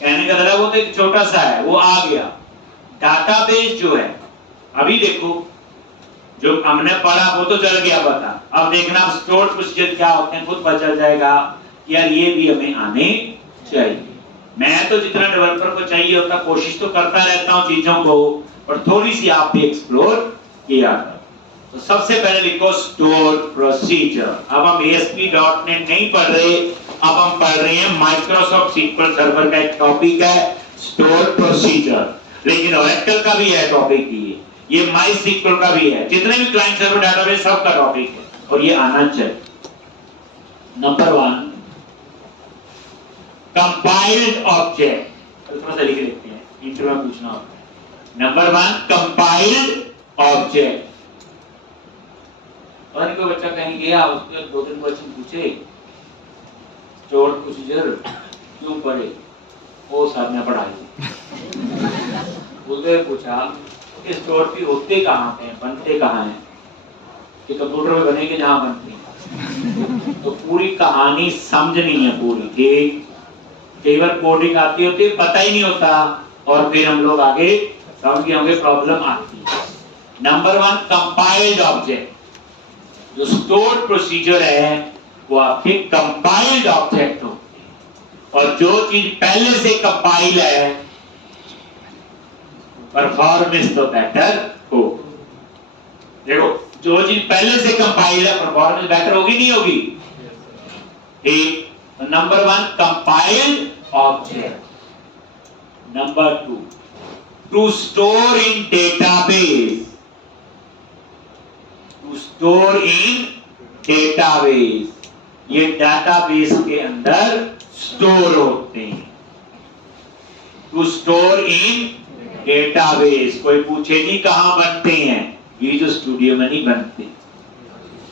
कहने का मतलब वो तो एक छोटा सा है, वो आ गया। डाटाबेस जो है, अभी देखो जो हमने पढ़ा वो तो चल गया पता, अब देखना स्टोर प्रोसीजर क्या होते हैं, खुद पता चल जाएगा यार ये भी हमें आने चाहिए। मैं तो जितना डेवलपर को चाहिए होता कोशिश तो करता रहता हूँ चीजों को, और थोड़ी सी आप भी एक्सप्लोर किया करो। तो सबसे पहले लिखो स्टोर प्रोसीजर। अब हम ASP.NET नहीं पढ़ रहे, अब हम पढ़ रहे हैं माइक्रोसॉफ्ट SQL सर्वर का एक टॉपिक है स्टोर प्रोसीजर, लेकिन ओरेकल का भी है टॉपिक ये MySQL का भी है, जितने भी क्लाइंट सर्वर डेटाबेस सब का टॉपिक है, और ये आना चाहिए। नंबर 1 कंपाइल्ड ऑब्जेक्ट, थोड़ा सा लिख लेते हैं, इंटरव्यू में पूछना होता है। Number 1 compiled object. और कोई बच्चा कहीं गया, उसके 2-3 क्वेश्चन पूछे, स्टोर प्रोसीजर क्यों पढ़े, वो सर ने पढ़ाई। उसने पूछा कि स्टोर भी होते कहाँ पे, बनते कहाँ हैं, कि कंप्यूटर में बनेंगे जहाँ बनते हैं। तो पूरी कहानी समझनी है पूरी। ठीक, कई बार कोडिंग आती होती है, पता ही नहीं होता, और फिर हम लोग आगे समझ गए होंगे प्रॉब्लम आती है। Number 1 compiled object. जो स्टोर प्रोसीजर है वो आपके कंपाइल्ड ऑब्जेक्ट होते हैं, और जो चीज पहले से कंपाइल है परफॉर्मेंस तो बेटर हो। देखो जो चीज पहले से कंपाइल है परफॉर्मेंस बेटर होगी नहीं होगी? ठीक, number 1 compiled object, number 2 to store in database, to store in database, ये डेटाबेस के अंदर स्टोर होते हैं। टू स्टोर इन डेटाबेस, कोई पूछे नहीं कहां बनते हैं, ये जो स्टूडियो में नहीं बनते,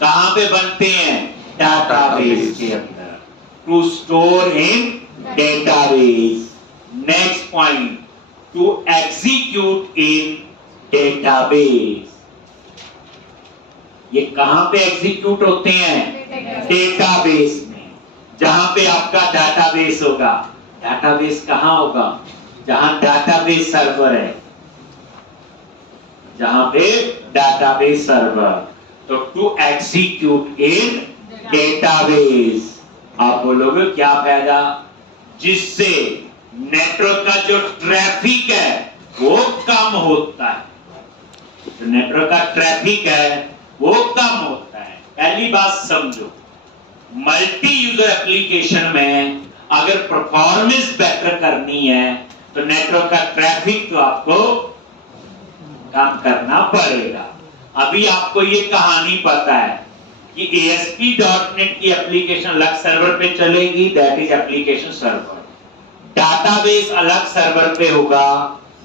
कहां पे बनते हैं, डेटाबेस के अंदर। To store in database. Next point, to execute in database, ये कहां पे एग्जीक्यूट होते हैं, डेटाबेस में। जहां पे आपका डेटाबेस होगा, डेटाबेस कहां होगा, जहां डेटाबेस सर्वर है, जहां पे डेटाबेस सर्वर। तो टू एग्जीक्यूट इन डेटाबेस, आप बोलोगे क्या फायदा, जिससे नेटवर्क का जो ट्रैफिक है वो कम होता है। तो नेटवर्क का ट्रैफिक है वो कम होता है। पहली बात समझो, मल्टी यूजर एप्लीकेशन में अगर परफॉर्मेंस बेटर करनी है तो नेटवर्क का ट्रैफिक तो आपको कम करना पड़ेगा। अभी आपको ये कहानी पता है कि ASP.NET की एप्लीकेशन अलग सर्वर पे चलेगी, that is application server. Database अलग सर्वर पे होगा,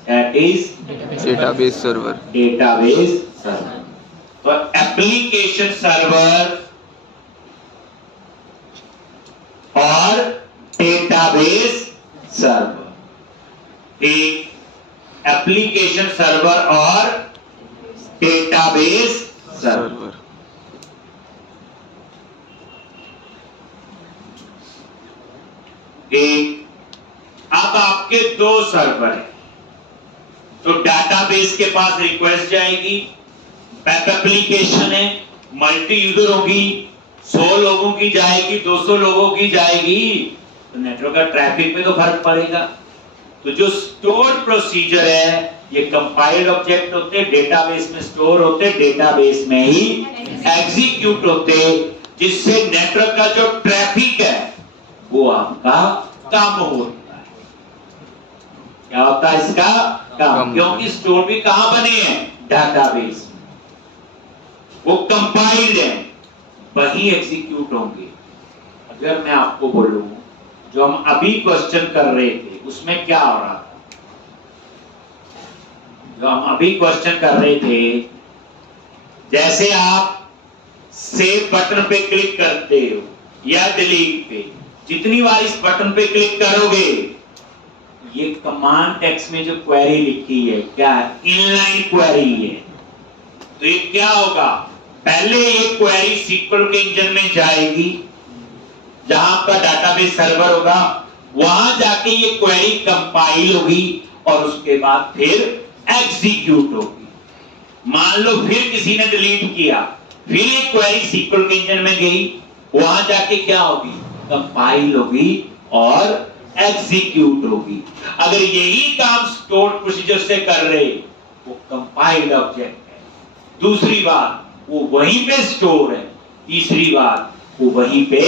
that is database server. Database server. तो एप्लीकेशन सर्वर और डेटाबेस सर्वर, एक एप्लीकेशन सर्वर और डेटाबेस सर्वर। एक, अब आपके दो सर्वर है, तो डेटाबेस के पास रिक्वेस्ट जाएगी, वेब एप्लीकेशन है, मल्टी यूजर होगी, 100 लोगों की जाएगी, 200 लोगों की जाएगी, तो नेटवर्क का ट्रैफिक में तो फर्क पड़ेगा। तो जो स्टोर्ड प्रोसीजर है, ये कंपाइल्ड ऑब्जेक्ट होते, डेटाबेस में स्टोर होते, डेटाबेस में ही एग्जीक्यूट होते, जिससे नेटवर्क का जो ट्रैफिक है वो आपका कम होता है। क्या होता है इसका कम, क्योंकि स्टोर भी कहां बने हैं, डेटाबेस में, वो कंपाइल्ड है, वही एग्जीक्यूट होंगे। अगर मैं आपको बोलूं जो हम अभी क्वेश्चन कर रहे थे उसमें क्या हो रहा था, जो हम अभी क्वेश्चन कर रहे थे, जैसे आप सेव बटन पे क्लिक करते हो या डिलीट पे, जितनी बार इस बटन पे क्लिक करोगे, ये कमांड टेक्स्ट में जो क्वेरी लिखी है क्या इनलाइन क्वेरी है, तो ये क्या होगा, पहले ये क्वेरी SQL के इंजन में जाएगी, जहां आपका डेटाबेस सर्वर होगा, वहां जाके ये क्वेरी कंपाइल होगी और उसके बाद फिर एग्जीक्यूट होगी। मान लो फिर किसी ने डिलीट किया, फिर ये क्वेरी SQL के इंजन में गई, वहां जाके क्या होगी, कंपाइल होगी और एग्जीक्यूट होगी। अगर यही काम स्टोर्ड प्रोसीजर से कर रहे, वो कंपाइल्ड ऑब्जेक्ट है। दूसरी बात, वो वहीं पे स्टोर है। तीसरी बात, वो वहीं पे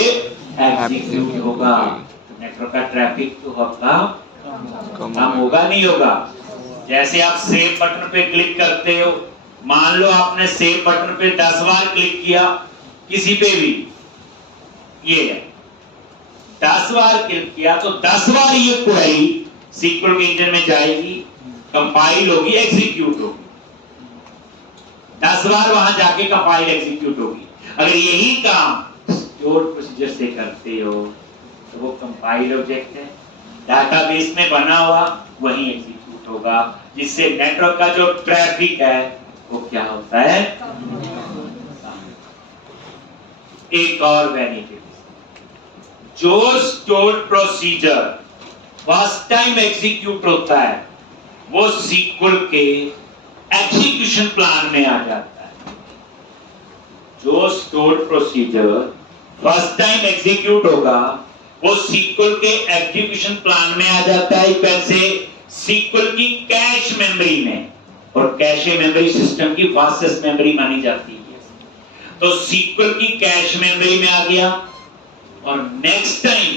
एग्जीक्यूट होगा। नेटवर्क का ट्रैफिक तो आपका कम होगा, नहीं होगा। जैसे आप सेव बटन पे क्लिक करते हो, मान लो आपने सेव बटन पे 10 बार क्लिक किया, किसी पे भी, ये है 10 बार क्लिक किया, तो 10 बार ये क्वेरी SQL के इंजन में जाएगी, कंपाइल होगी, एग्जीक्यूट होगी। 10 बार वहां जाके कंपाइल एग्जीक्यूट होगी। अगर यही काम स्टोर्ड प्रोसीजर से करते हो तो वो कंपाइल ऑब्जेक्ट है, डेटाबेस में बना हुआ, वही एग्जीक्यूट होगा, जिससे नेटवर्क का जो ट्रैफिक है वो क्या होता है, एक और बेनिफिट, जो stored procedure first time execute होता है वो SQL के एग्जीक्यूशन प्लान में आ जाता है। जो stored procedure first time execute होगा वो SQL के एग्जीक्यूशन प्लान में आ जाता है। कैसे, SQL की कैश मेमोरी में, और कैश मेमोरी सिस्टम की फास्टेस्ट मेमोरी मानी जाती है, तो SQL की कैश मेमोरी में आ गया, और नेक्स्ट टाइम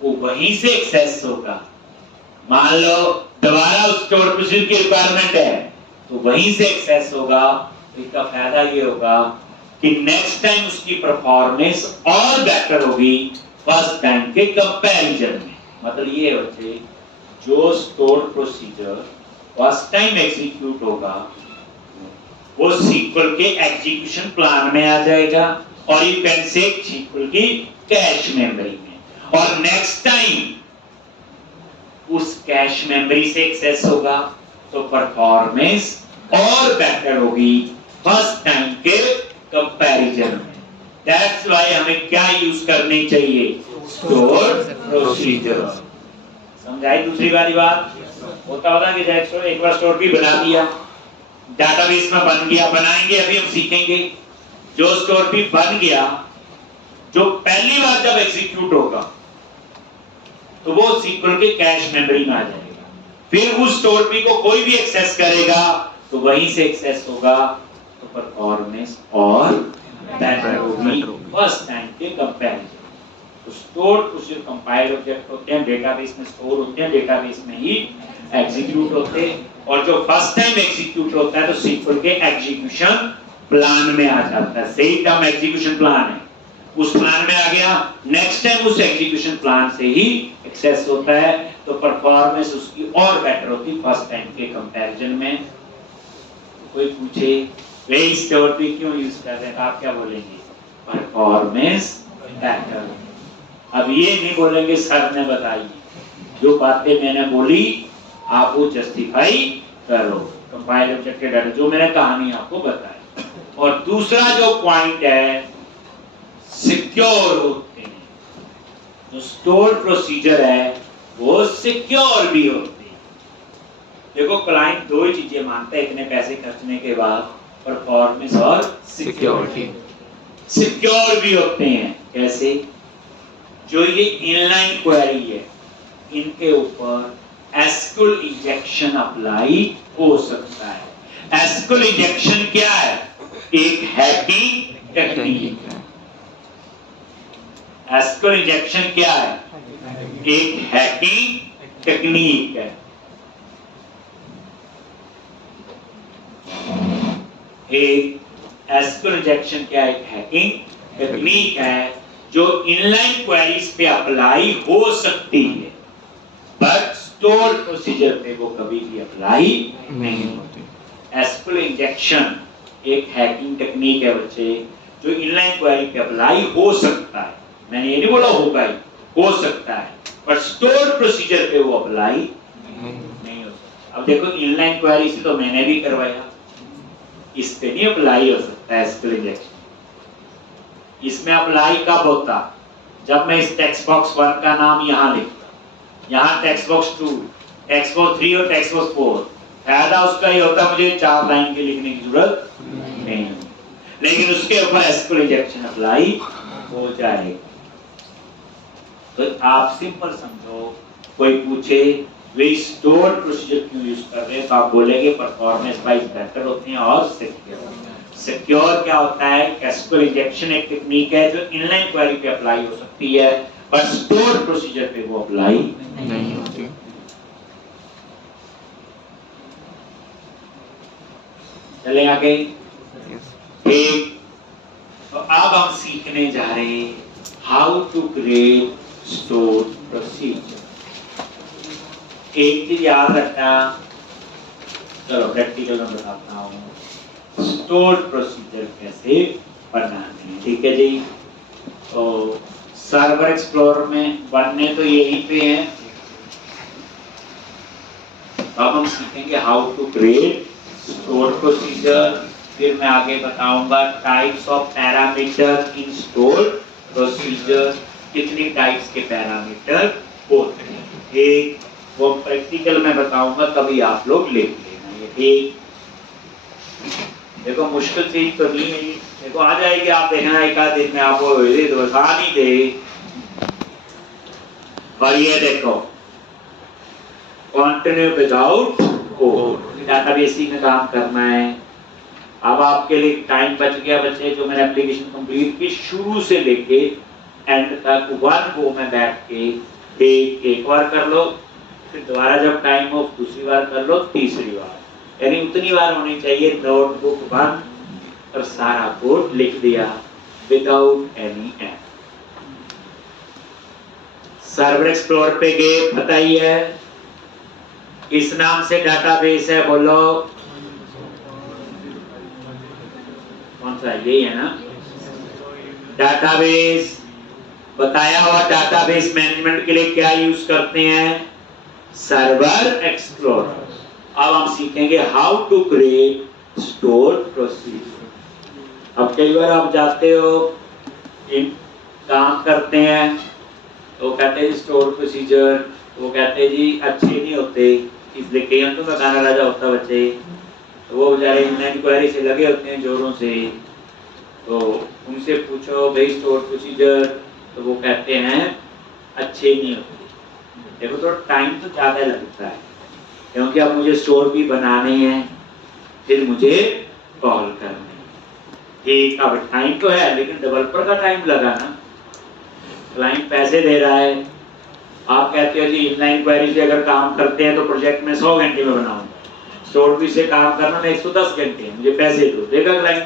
वो वहीं से एक्सेस होगा। मान लो दोबारा उस स्टोर प्रोसीजर की रिक्वायरमेंट है तो वहीं से एक्सेस होगा। इसका फायदा ये होगा कि नेक्स्ट टाइम उसकी परफॉर्मेंस और बेटर होगी फर्स्ट टाइम के कंपैरिजन में। मतलब ये बच्चे जो store procedure first time execute होगा वो सीक्वल के एग्जीक्यूशन प्लान में आ जाएगा और यू कैन से सीक्वल की कैश मेमोरी में, और नेक्स्ट टाइम उस कैश मेमोरी से एक्सेस होगा तो परफॉर्मेंस और बेटर होगी फर्स्ट टाइम के कंपैरिजन में। दैट्स व्हाई हमें क्या यूज करनी चाहिए, स्टोर प्रोसीजर। समझाई दूसरी वाली बात? होता होता कि एक बार स्टोर भी बना दिया, डेटाबेस में बन गया, बनाएंगे अभी हम सीखेंगे। जो स्टोर भी बन गया, जो पहली बार जब एग्जीक्यूट होगा तो वो सीक्वल के कैश मेमोरी में आ जाएगा। फिर उस स्टोर पी को कोई भी एक्सेस करेगा तो वहीं से एक्सेस होगा तो परफॉर्मेंस और बेटर होगी फर्स्ट टाइम के कंपैरिजन। तो स्टोर प्रोसीजर कंपाइल्ड ऑब्जेक्ट होते हैं, डेटाबेस में स्टोर होते हैं, डेटाबेस में ही एग्जीक्यूट होते हैं, और जो फर्स्ट टाइम एग्जीक्यूट होता है तो सीक्वल के एग्जीक्यूशन प्लान में आ जाता है। सही टर्म एग्जीक्यूशन प्लान है, उस प्लान में आ गया, नेक्स्ट टाइम उस एग्जीक्यूशन प्लान से ही एक्सेस होता है तो परफॉर्मेंस उसकी और बेटर होती फर्स्ट टाइम के कंपैरिजन में। कोई पूछे वे स्टोर पे क्यों यूज कर रहे हैं, आप क्या बोलेंगे? Performance better. अब ये नहीं बोलेंगे सर ने बताई, जो बातें मैंने बोली आप वो जस्टिफाई करो, कंपाइल ऑब्जेक्ट के डाटा जो मैंने कहानी आपको बताई। और दूसरा जो पॉइंट है सिक्योर होते हैं, जो स्टोर प्रोसीजर है वो सिक्योर भी होते हैं। देखो क्लाइंट दो ही चीजें मांगता है इतने पैसे खर्चने के बाद, परफॉर्मेंस और सिक्योरिटी। सिक्योर भी होते हैं कैसे? जो ये इनलाइन क्वेरी है इनके ऊपर एसक्यूएल इंजेक्शन अप्लाई हो सकता है। एसक्यूएल इंजेक्शन क्या है? एक हैकिंग टेक्निक है। एसक्यूएल इंजेक्शन क्या है? एक हैकिंग टेक्निक है। एक एसक्यूएल इंजेक्शन क्या है? एक हैकिंग टेक्निक है जो इनलाइन क्वेरीज पे अप्लाई हो सकती है, बट स्टोर प्रोसीजर पे वो कभी भी अप्लाई नहीं होती। एसक्यूएल इंजेक्शन एक हैकिंग टेक्निक है बच्चे, जो इनलाइन क्वेरी पे अप्लाई हो सकता है। मैंने ये नहीं बोला होगा ही, हो सकता है, पर स्टोर प्रोसीजर पे वो अप्लाई नहीं हो सकता। अब देखो इनलाइन क्वेरी से तो मैंने भी करवाया, इस पे नहीं अप्लाई हो सकता एसक्यूएल इंजेक्शन। इसमें अप्लाई कब होता? जब मैं इस टेक्स्ट बॉक्स 1 का नाम यहाँ लिखता, यहाँ टेक्स्ट बॉक्स 2, टेक्स्ट बॉक्स 3 और टेक्स्ट बॉक्स 4। फायदा उसका ही होता मुझे 4 लाइन के लिखने की जरूरत नहीं, लेकिन उसके ऊपर एसक्यूएल इंजेक्शन अप्लाई हो जाएगा। तो आप सिंपल समझो, कोई पूछे वे स्टोर प्रोसीजर क्यों यूज कर रहे हैं तो आप बोलेंगे परफॉर्मेंस वाइज बेटर होते हैं और सिक्योर। सिक्योर क्या होता है? एसक्यूएल इंजेक्शन एक टेक्निक है जो इनलाइन क्वेरी पे अप्लाई हो सकती है, पर स्टोर प्रोसीजर पे वो अप्लाई नहीं होती। चले आगे। ठीक, तो अब हम सीखने जा रहे हैं how to create store procedure. एक चीज याद रखना, चलो प्रैक्टिकल में बताता हूँ स्टोर प्रोसीजर कैसे बनाने हैं। ठीक है जी, तो सर्वर एक्सप्लोरर में बनने तो यहीं पे हैं। अब हम सीखेंगे how to create store procedure, फिर मैं आगे बताऊंगा types of parameter in store procedure, कितनी टाइप्स के पैरामीटर होते हैं। एक वो प्रैक्टिकल में बताऊंगा, तभी आप लोग लिख लेना। ये ठीक, देखो मुश्किल चीज तो नहीं है, देखो आ जाएगी, आप देखना एक आध दिन में आपको आसानी दे। और ये देखो कंटिन्यू विदाउट कोड, डेटाबेसिंग में काम करना है। अब आपके लिए टाइम बच गया बच्चे, जो मैंने एप्लीकेशन कंप्लीट की शुरू से लेके एंड तक वन गो में बैठ के ठीक, एक बार कर लो, फिर दोबारा जब टाइम हो दूसरी बार कर लो, तीसरी बार, यानी उतनी बार होनी चाहिए नोटबुक बंद और सारा कोड लिख दिया without any error. Server explorer पे गए, पता ही है इस नाम से डाटाबेस है, बोलो कौन सा, यही है ना डाटाबेस। बताया हुआ डाटाबेस मैनेजमेंट के लिए क्या यूज करते हैं, सर्वर एक्सप्लोरर। अब हम सीखेंगे how to create store procedure. अब कई बार आप जाते हो काम करते हैं तो कहते हैं स्टोर प्रोसीजर, वो कहते हैं जी अच्छे नहीं होते, इसलिए कई अंकों का गाना राजा होता बच्चे, तो वो बेचारे इंक्वायरी से लगे होते हैं जोरों से, तो उनसे पूछो भाई स्टोर प्रोसीजर, तो वो कहते हैं अच्छे नहीं होते। देखो तो टाइम तो ज़्यादा लगता है, क्योंकि अब मुझे स्टोर भी बनाने हैं, फिर मुझे कॉल करने हैं। ठीक, अब टाइम तो है लेकिन डेवलपर का टाइम लगा ना, क्लाइंट पैसे दे रहा है, आप कहते हो जी इनलाइन क्वेरी से अगर काम करते हैं तो प्रोजेक्ट में 100 घंटे में बनाऊंगा, स्टोर भी से काम करना मैं 110 घंटे, मुझे पैसे दो, देगा क्लाइंट।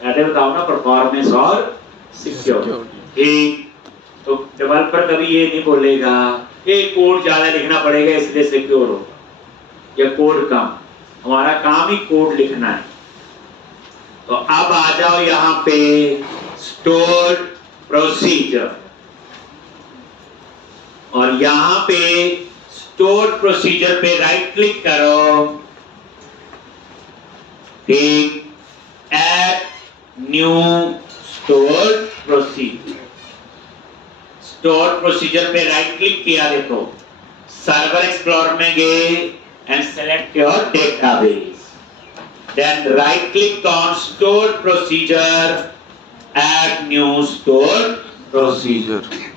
कहते बताओ ना परफॉर्मेंस और सिक्योरिटी। ठीक, तो डेवलपर कभी ये नहीं बोलेगा ये कोड ज्यादा लिखना पड़ेगा इसलिए सिक्योर होगा, या कोड कम, हमारा काम ही कोड लिखना है। तो अब आ जाओ यहाँ पे स्टोर प्रोसीजर, और यहाँ पे स्टोर प्रोसीजर पे राइट क्लिक करो, ठीक, add new store procedure. Store procedure पे राइट क्लिक किया, देखो सर्वर एक्सप्लोरर में गए and select your database, then right click on store procedure, add new store procedure.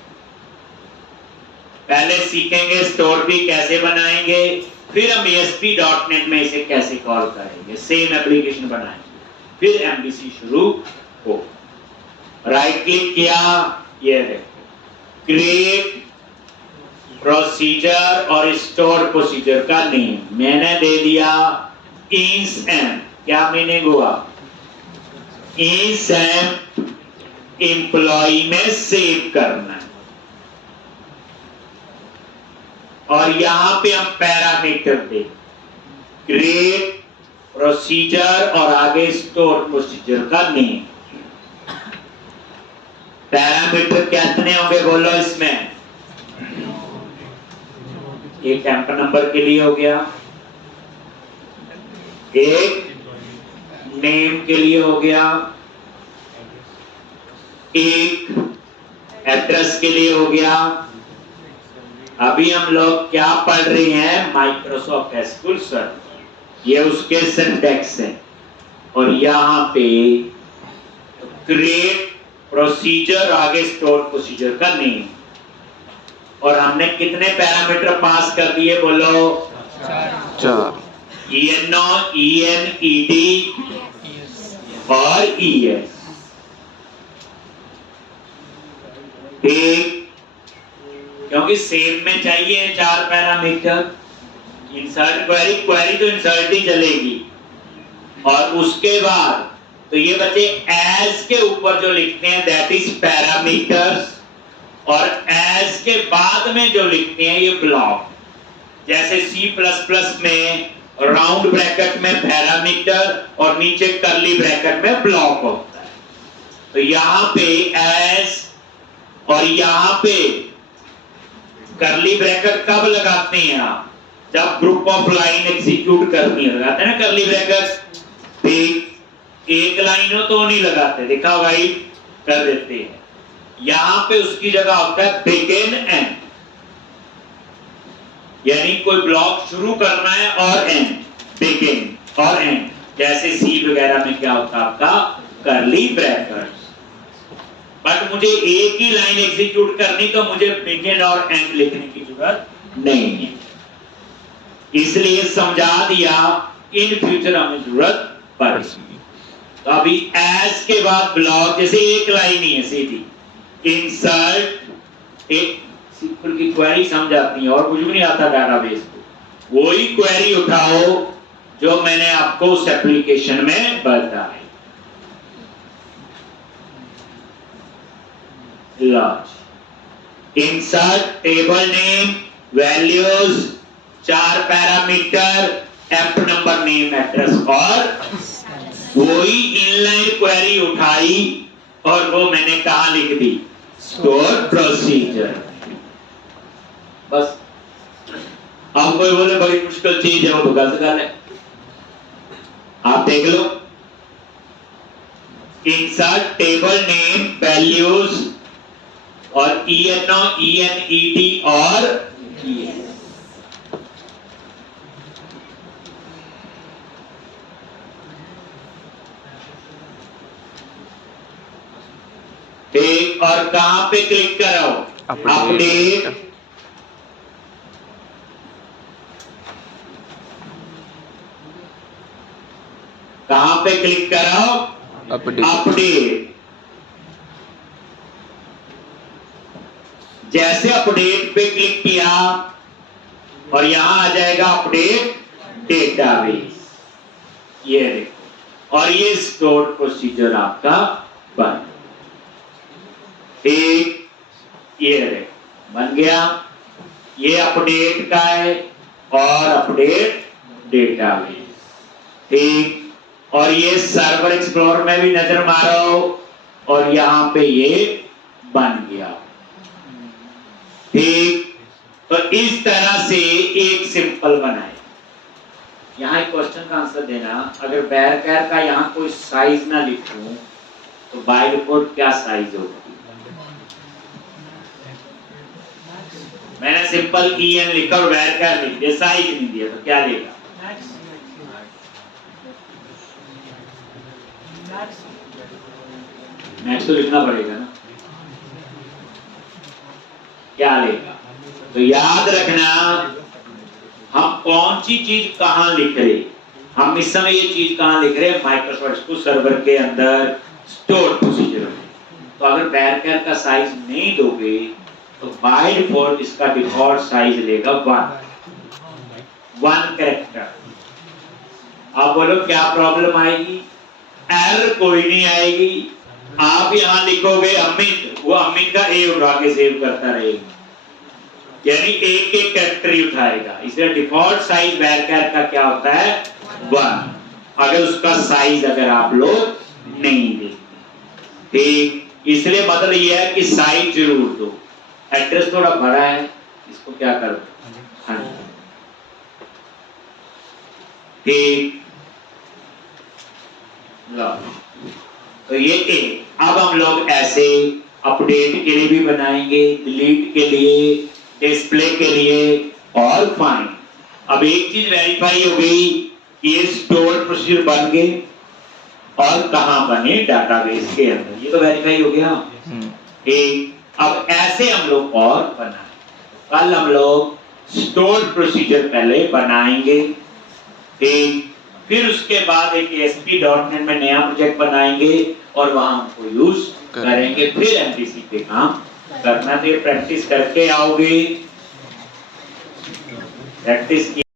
पहले सीखेंगे स्टोर भी कैसे बनाएंगे, फिर हम ASP.NET में इसे कैसे कॉल करेंगे, सेम एप्लीकेशन बनाएंगे, फिर MVC शुरू हो। राइट क्लिक किया, ये देखो क्रिएट प्रोसीजर और स्टोर प्रोसीजर का नेम मैंने दे दिया INSM। क्या मीनिंग हुआ, INSM एम्प्लॉय में सेव करना है, और यहां पे हम पैरामीटर दे क्रिएट प्रोसीजर और आगे स्टोर प्रोसीजर का नेम। पैरामीटर कितने होंगे बोलो इसमें, एक टेम्प नंबर के लिए हो गया, एक नेम के लिए हो गया, एक एड्रेस के लिए हो गया। अभी हम लोग क्या पढ़ रहे हैं, माइक्रोसॉफ्ट एसक्यूएल सर्वर, ये उसके सिंटैक्स है, और यहां पे क्रिएट प्रोसीजर आगे स्टोर प्रोसीजर का नेम, और हमने कितने पैरामीटर पास कर दिए बोलो, 4, ENO, ENED और ES। ठीक, क्योंकि सेम में चाहिए 4 पैरामीटर। इंसर्ट क्वेरी, क्वेरी तो इंसर्ट ही चलेगी, और उसके बाद तो ये बच्चे एज के ऊपर जो लिखते हैं दैट इज पैरामीटर्स, और एज के बाद में जो लिखते हैं ये ब्लॉक। जैसे C++ में राउंड ब्रैकेट में पैरामीटर और नीचे कर्ली ब्रैकेट में ब्लॉक होता है, तो यहाँ पे एज और यहाँ पे कर्ली ब्रैकेट कब लगाते हैं आप, जब ग्रुप ऑफ लाइन एग्जीक्यूट करनी है लगाते हैं ना कर्ली ब्रैकेट। ठीक, एक लाइन हो तो नहीं लगाते, देखा भाई, कर देते हैं। यहां पे उसकी जगह होता है बिगिन एंड, यानी कोई ब्लॉक शुरू करना है और एंड, बिगिन और एंड। जैसे सी वगैरह में क्या होता है आपका कर्ली ब्रैकेट, बट मुझे एक ही लाइन एग्जीक्यूट करनी तो मुझे बिगिन और एंड लिखने की जरूरत नहीं है, इसलिए समझा दिया, इन फ्यूचर हमें जरूरत पड़ेगी। तो अभी एज के बाद ब्लॉक, जैसे एक लाइन ही है सीधी, इंसर्ट एक SQL की क्वेरी समझ आती है और कुछ भी नहीं आता डाटाबेस को। वही क्वेरी उठाओ जो मैंने आपको उस एप्लीकेशन में बताई। Insert table name, values, 4 parameter, F number, name, address, और वही इनलाइन क्वेरी उठाई और वो मैंने कहा लिख दी, स्टोर प्रोसीजर। बस। अब कोई बोले बड़ी मुश्किल चीज है, वो तो गलत गल है। आप देख लो, इंसर्ट टेबल नेम, वैल्यूज और ENO, ENED और ES। ठीक, और कहां पे क्लिक करो? अपडेट। कहां पे क्लिक करो? अपडेट। जैसे अपडेट पे क्लिक किया और यहां आ जाएगा अपडेट डेटाबेस, ये देखो, और ये स्टोर प्रोसीजर आपका बन। एक ये देखो बन गया, ये अपडेट का है और अपडेट डेटाबेस। ठीक, और ये सर्वर एक्सप्लोरर में भी नजर मारो और यहां पे ये बन गया। ठीक, तो इस तरह से एक सिंपल बनाए। यहां एक क्वेश्चन का आंसर देना, अगर बैरकैर का यहां कोई साइज ना लिखूं तो बाय डिफॉल्ट क्या साइज होगा? मैंने सिंपल EN लिखा और बैरकैर लिख दिया, साइज नहीं दिया, तो क्या लेगा? मैक्स तो लिखना पड़ेगा ना, क्या लेगा? तो याद रखना, हम कौन सी चीज कहां लिख रहे, हम इस समय ये चीज कहां लिख रहे हैं? माइक्रोसॉफ्ट को सर्वर के अंदर स्टोर प्रोसीजर में। तो अगर बैरकैर का साइज नहीं दोगे तो बाय डिफॉल्ट इसका डिफॉल्ट साइज लेगा 1 कैरेक्टर। आप बोलो क्या प्रॉब्लम आएगी? एरर कोई नहीं आएगी। आप यहां लिखोगे अमित, वो अमित का ए उठा के सेव करता रहेगा, यानी एक एक कैरेक्टर ही उठाएगा। इसलिए डिफॉल्ट साइज बैरकैर का क्या होता है? 1, अगर उसका साइज अगर आप लोग नहीं देते। ठीक, इसलिए मतलब ये है कि साइज जरूर दो। एड्रेस थोड़ा बड़ा है, इसको क्या करो? ठीक, तो ये एक। अब हम लोग ऐसे अपडेट के लिए भी बनाएंगे, डिलीट के लिए, डिस्प्ले के लिए और फाइंड। अब एक चीज वेरीफाई हो गई, ये स्टोर प्रोसीजर बन गए और कहां बने? डाटाबेस के अंदर। ये तो वेरीफाई हो गया। ठीक, अब ऐसे हम लोग और बनाएं। कल हम लोग स्टोर प्रोसीजर पहले बनाएंगे। ठीक, फिर उसके बाद एक ASP.NET में नया प्रोजेक्ट बनाएंगे और वहां हमको यूज करेंगे। फिर MVC पे काम करना। तो ये प्रैक्टिस करके आओगे, प्रैक्टिस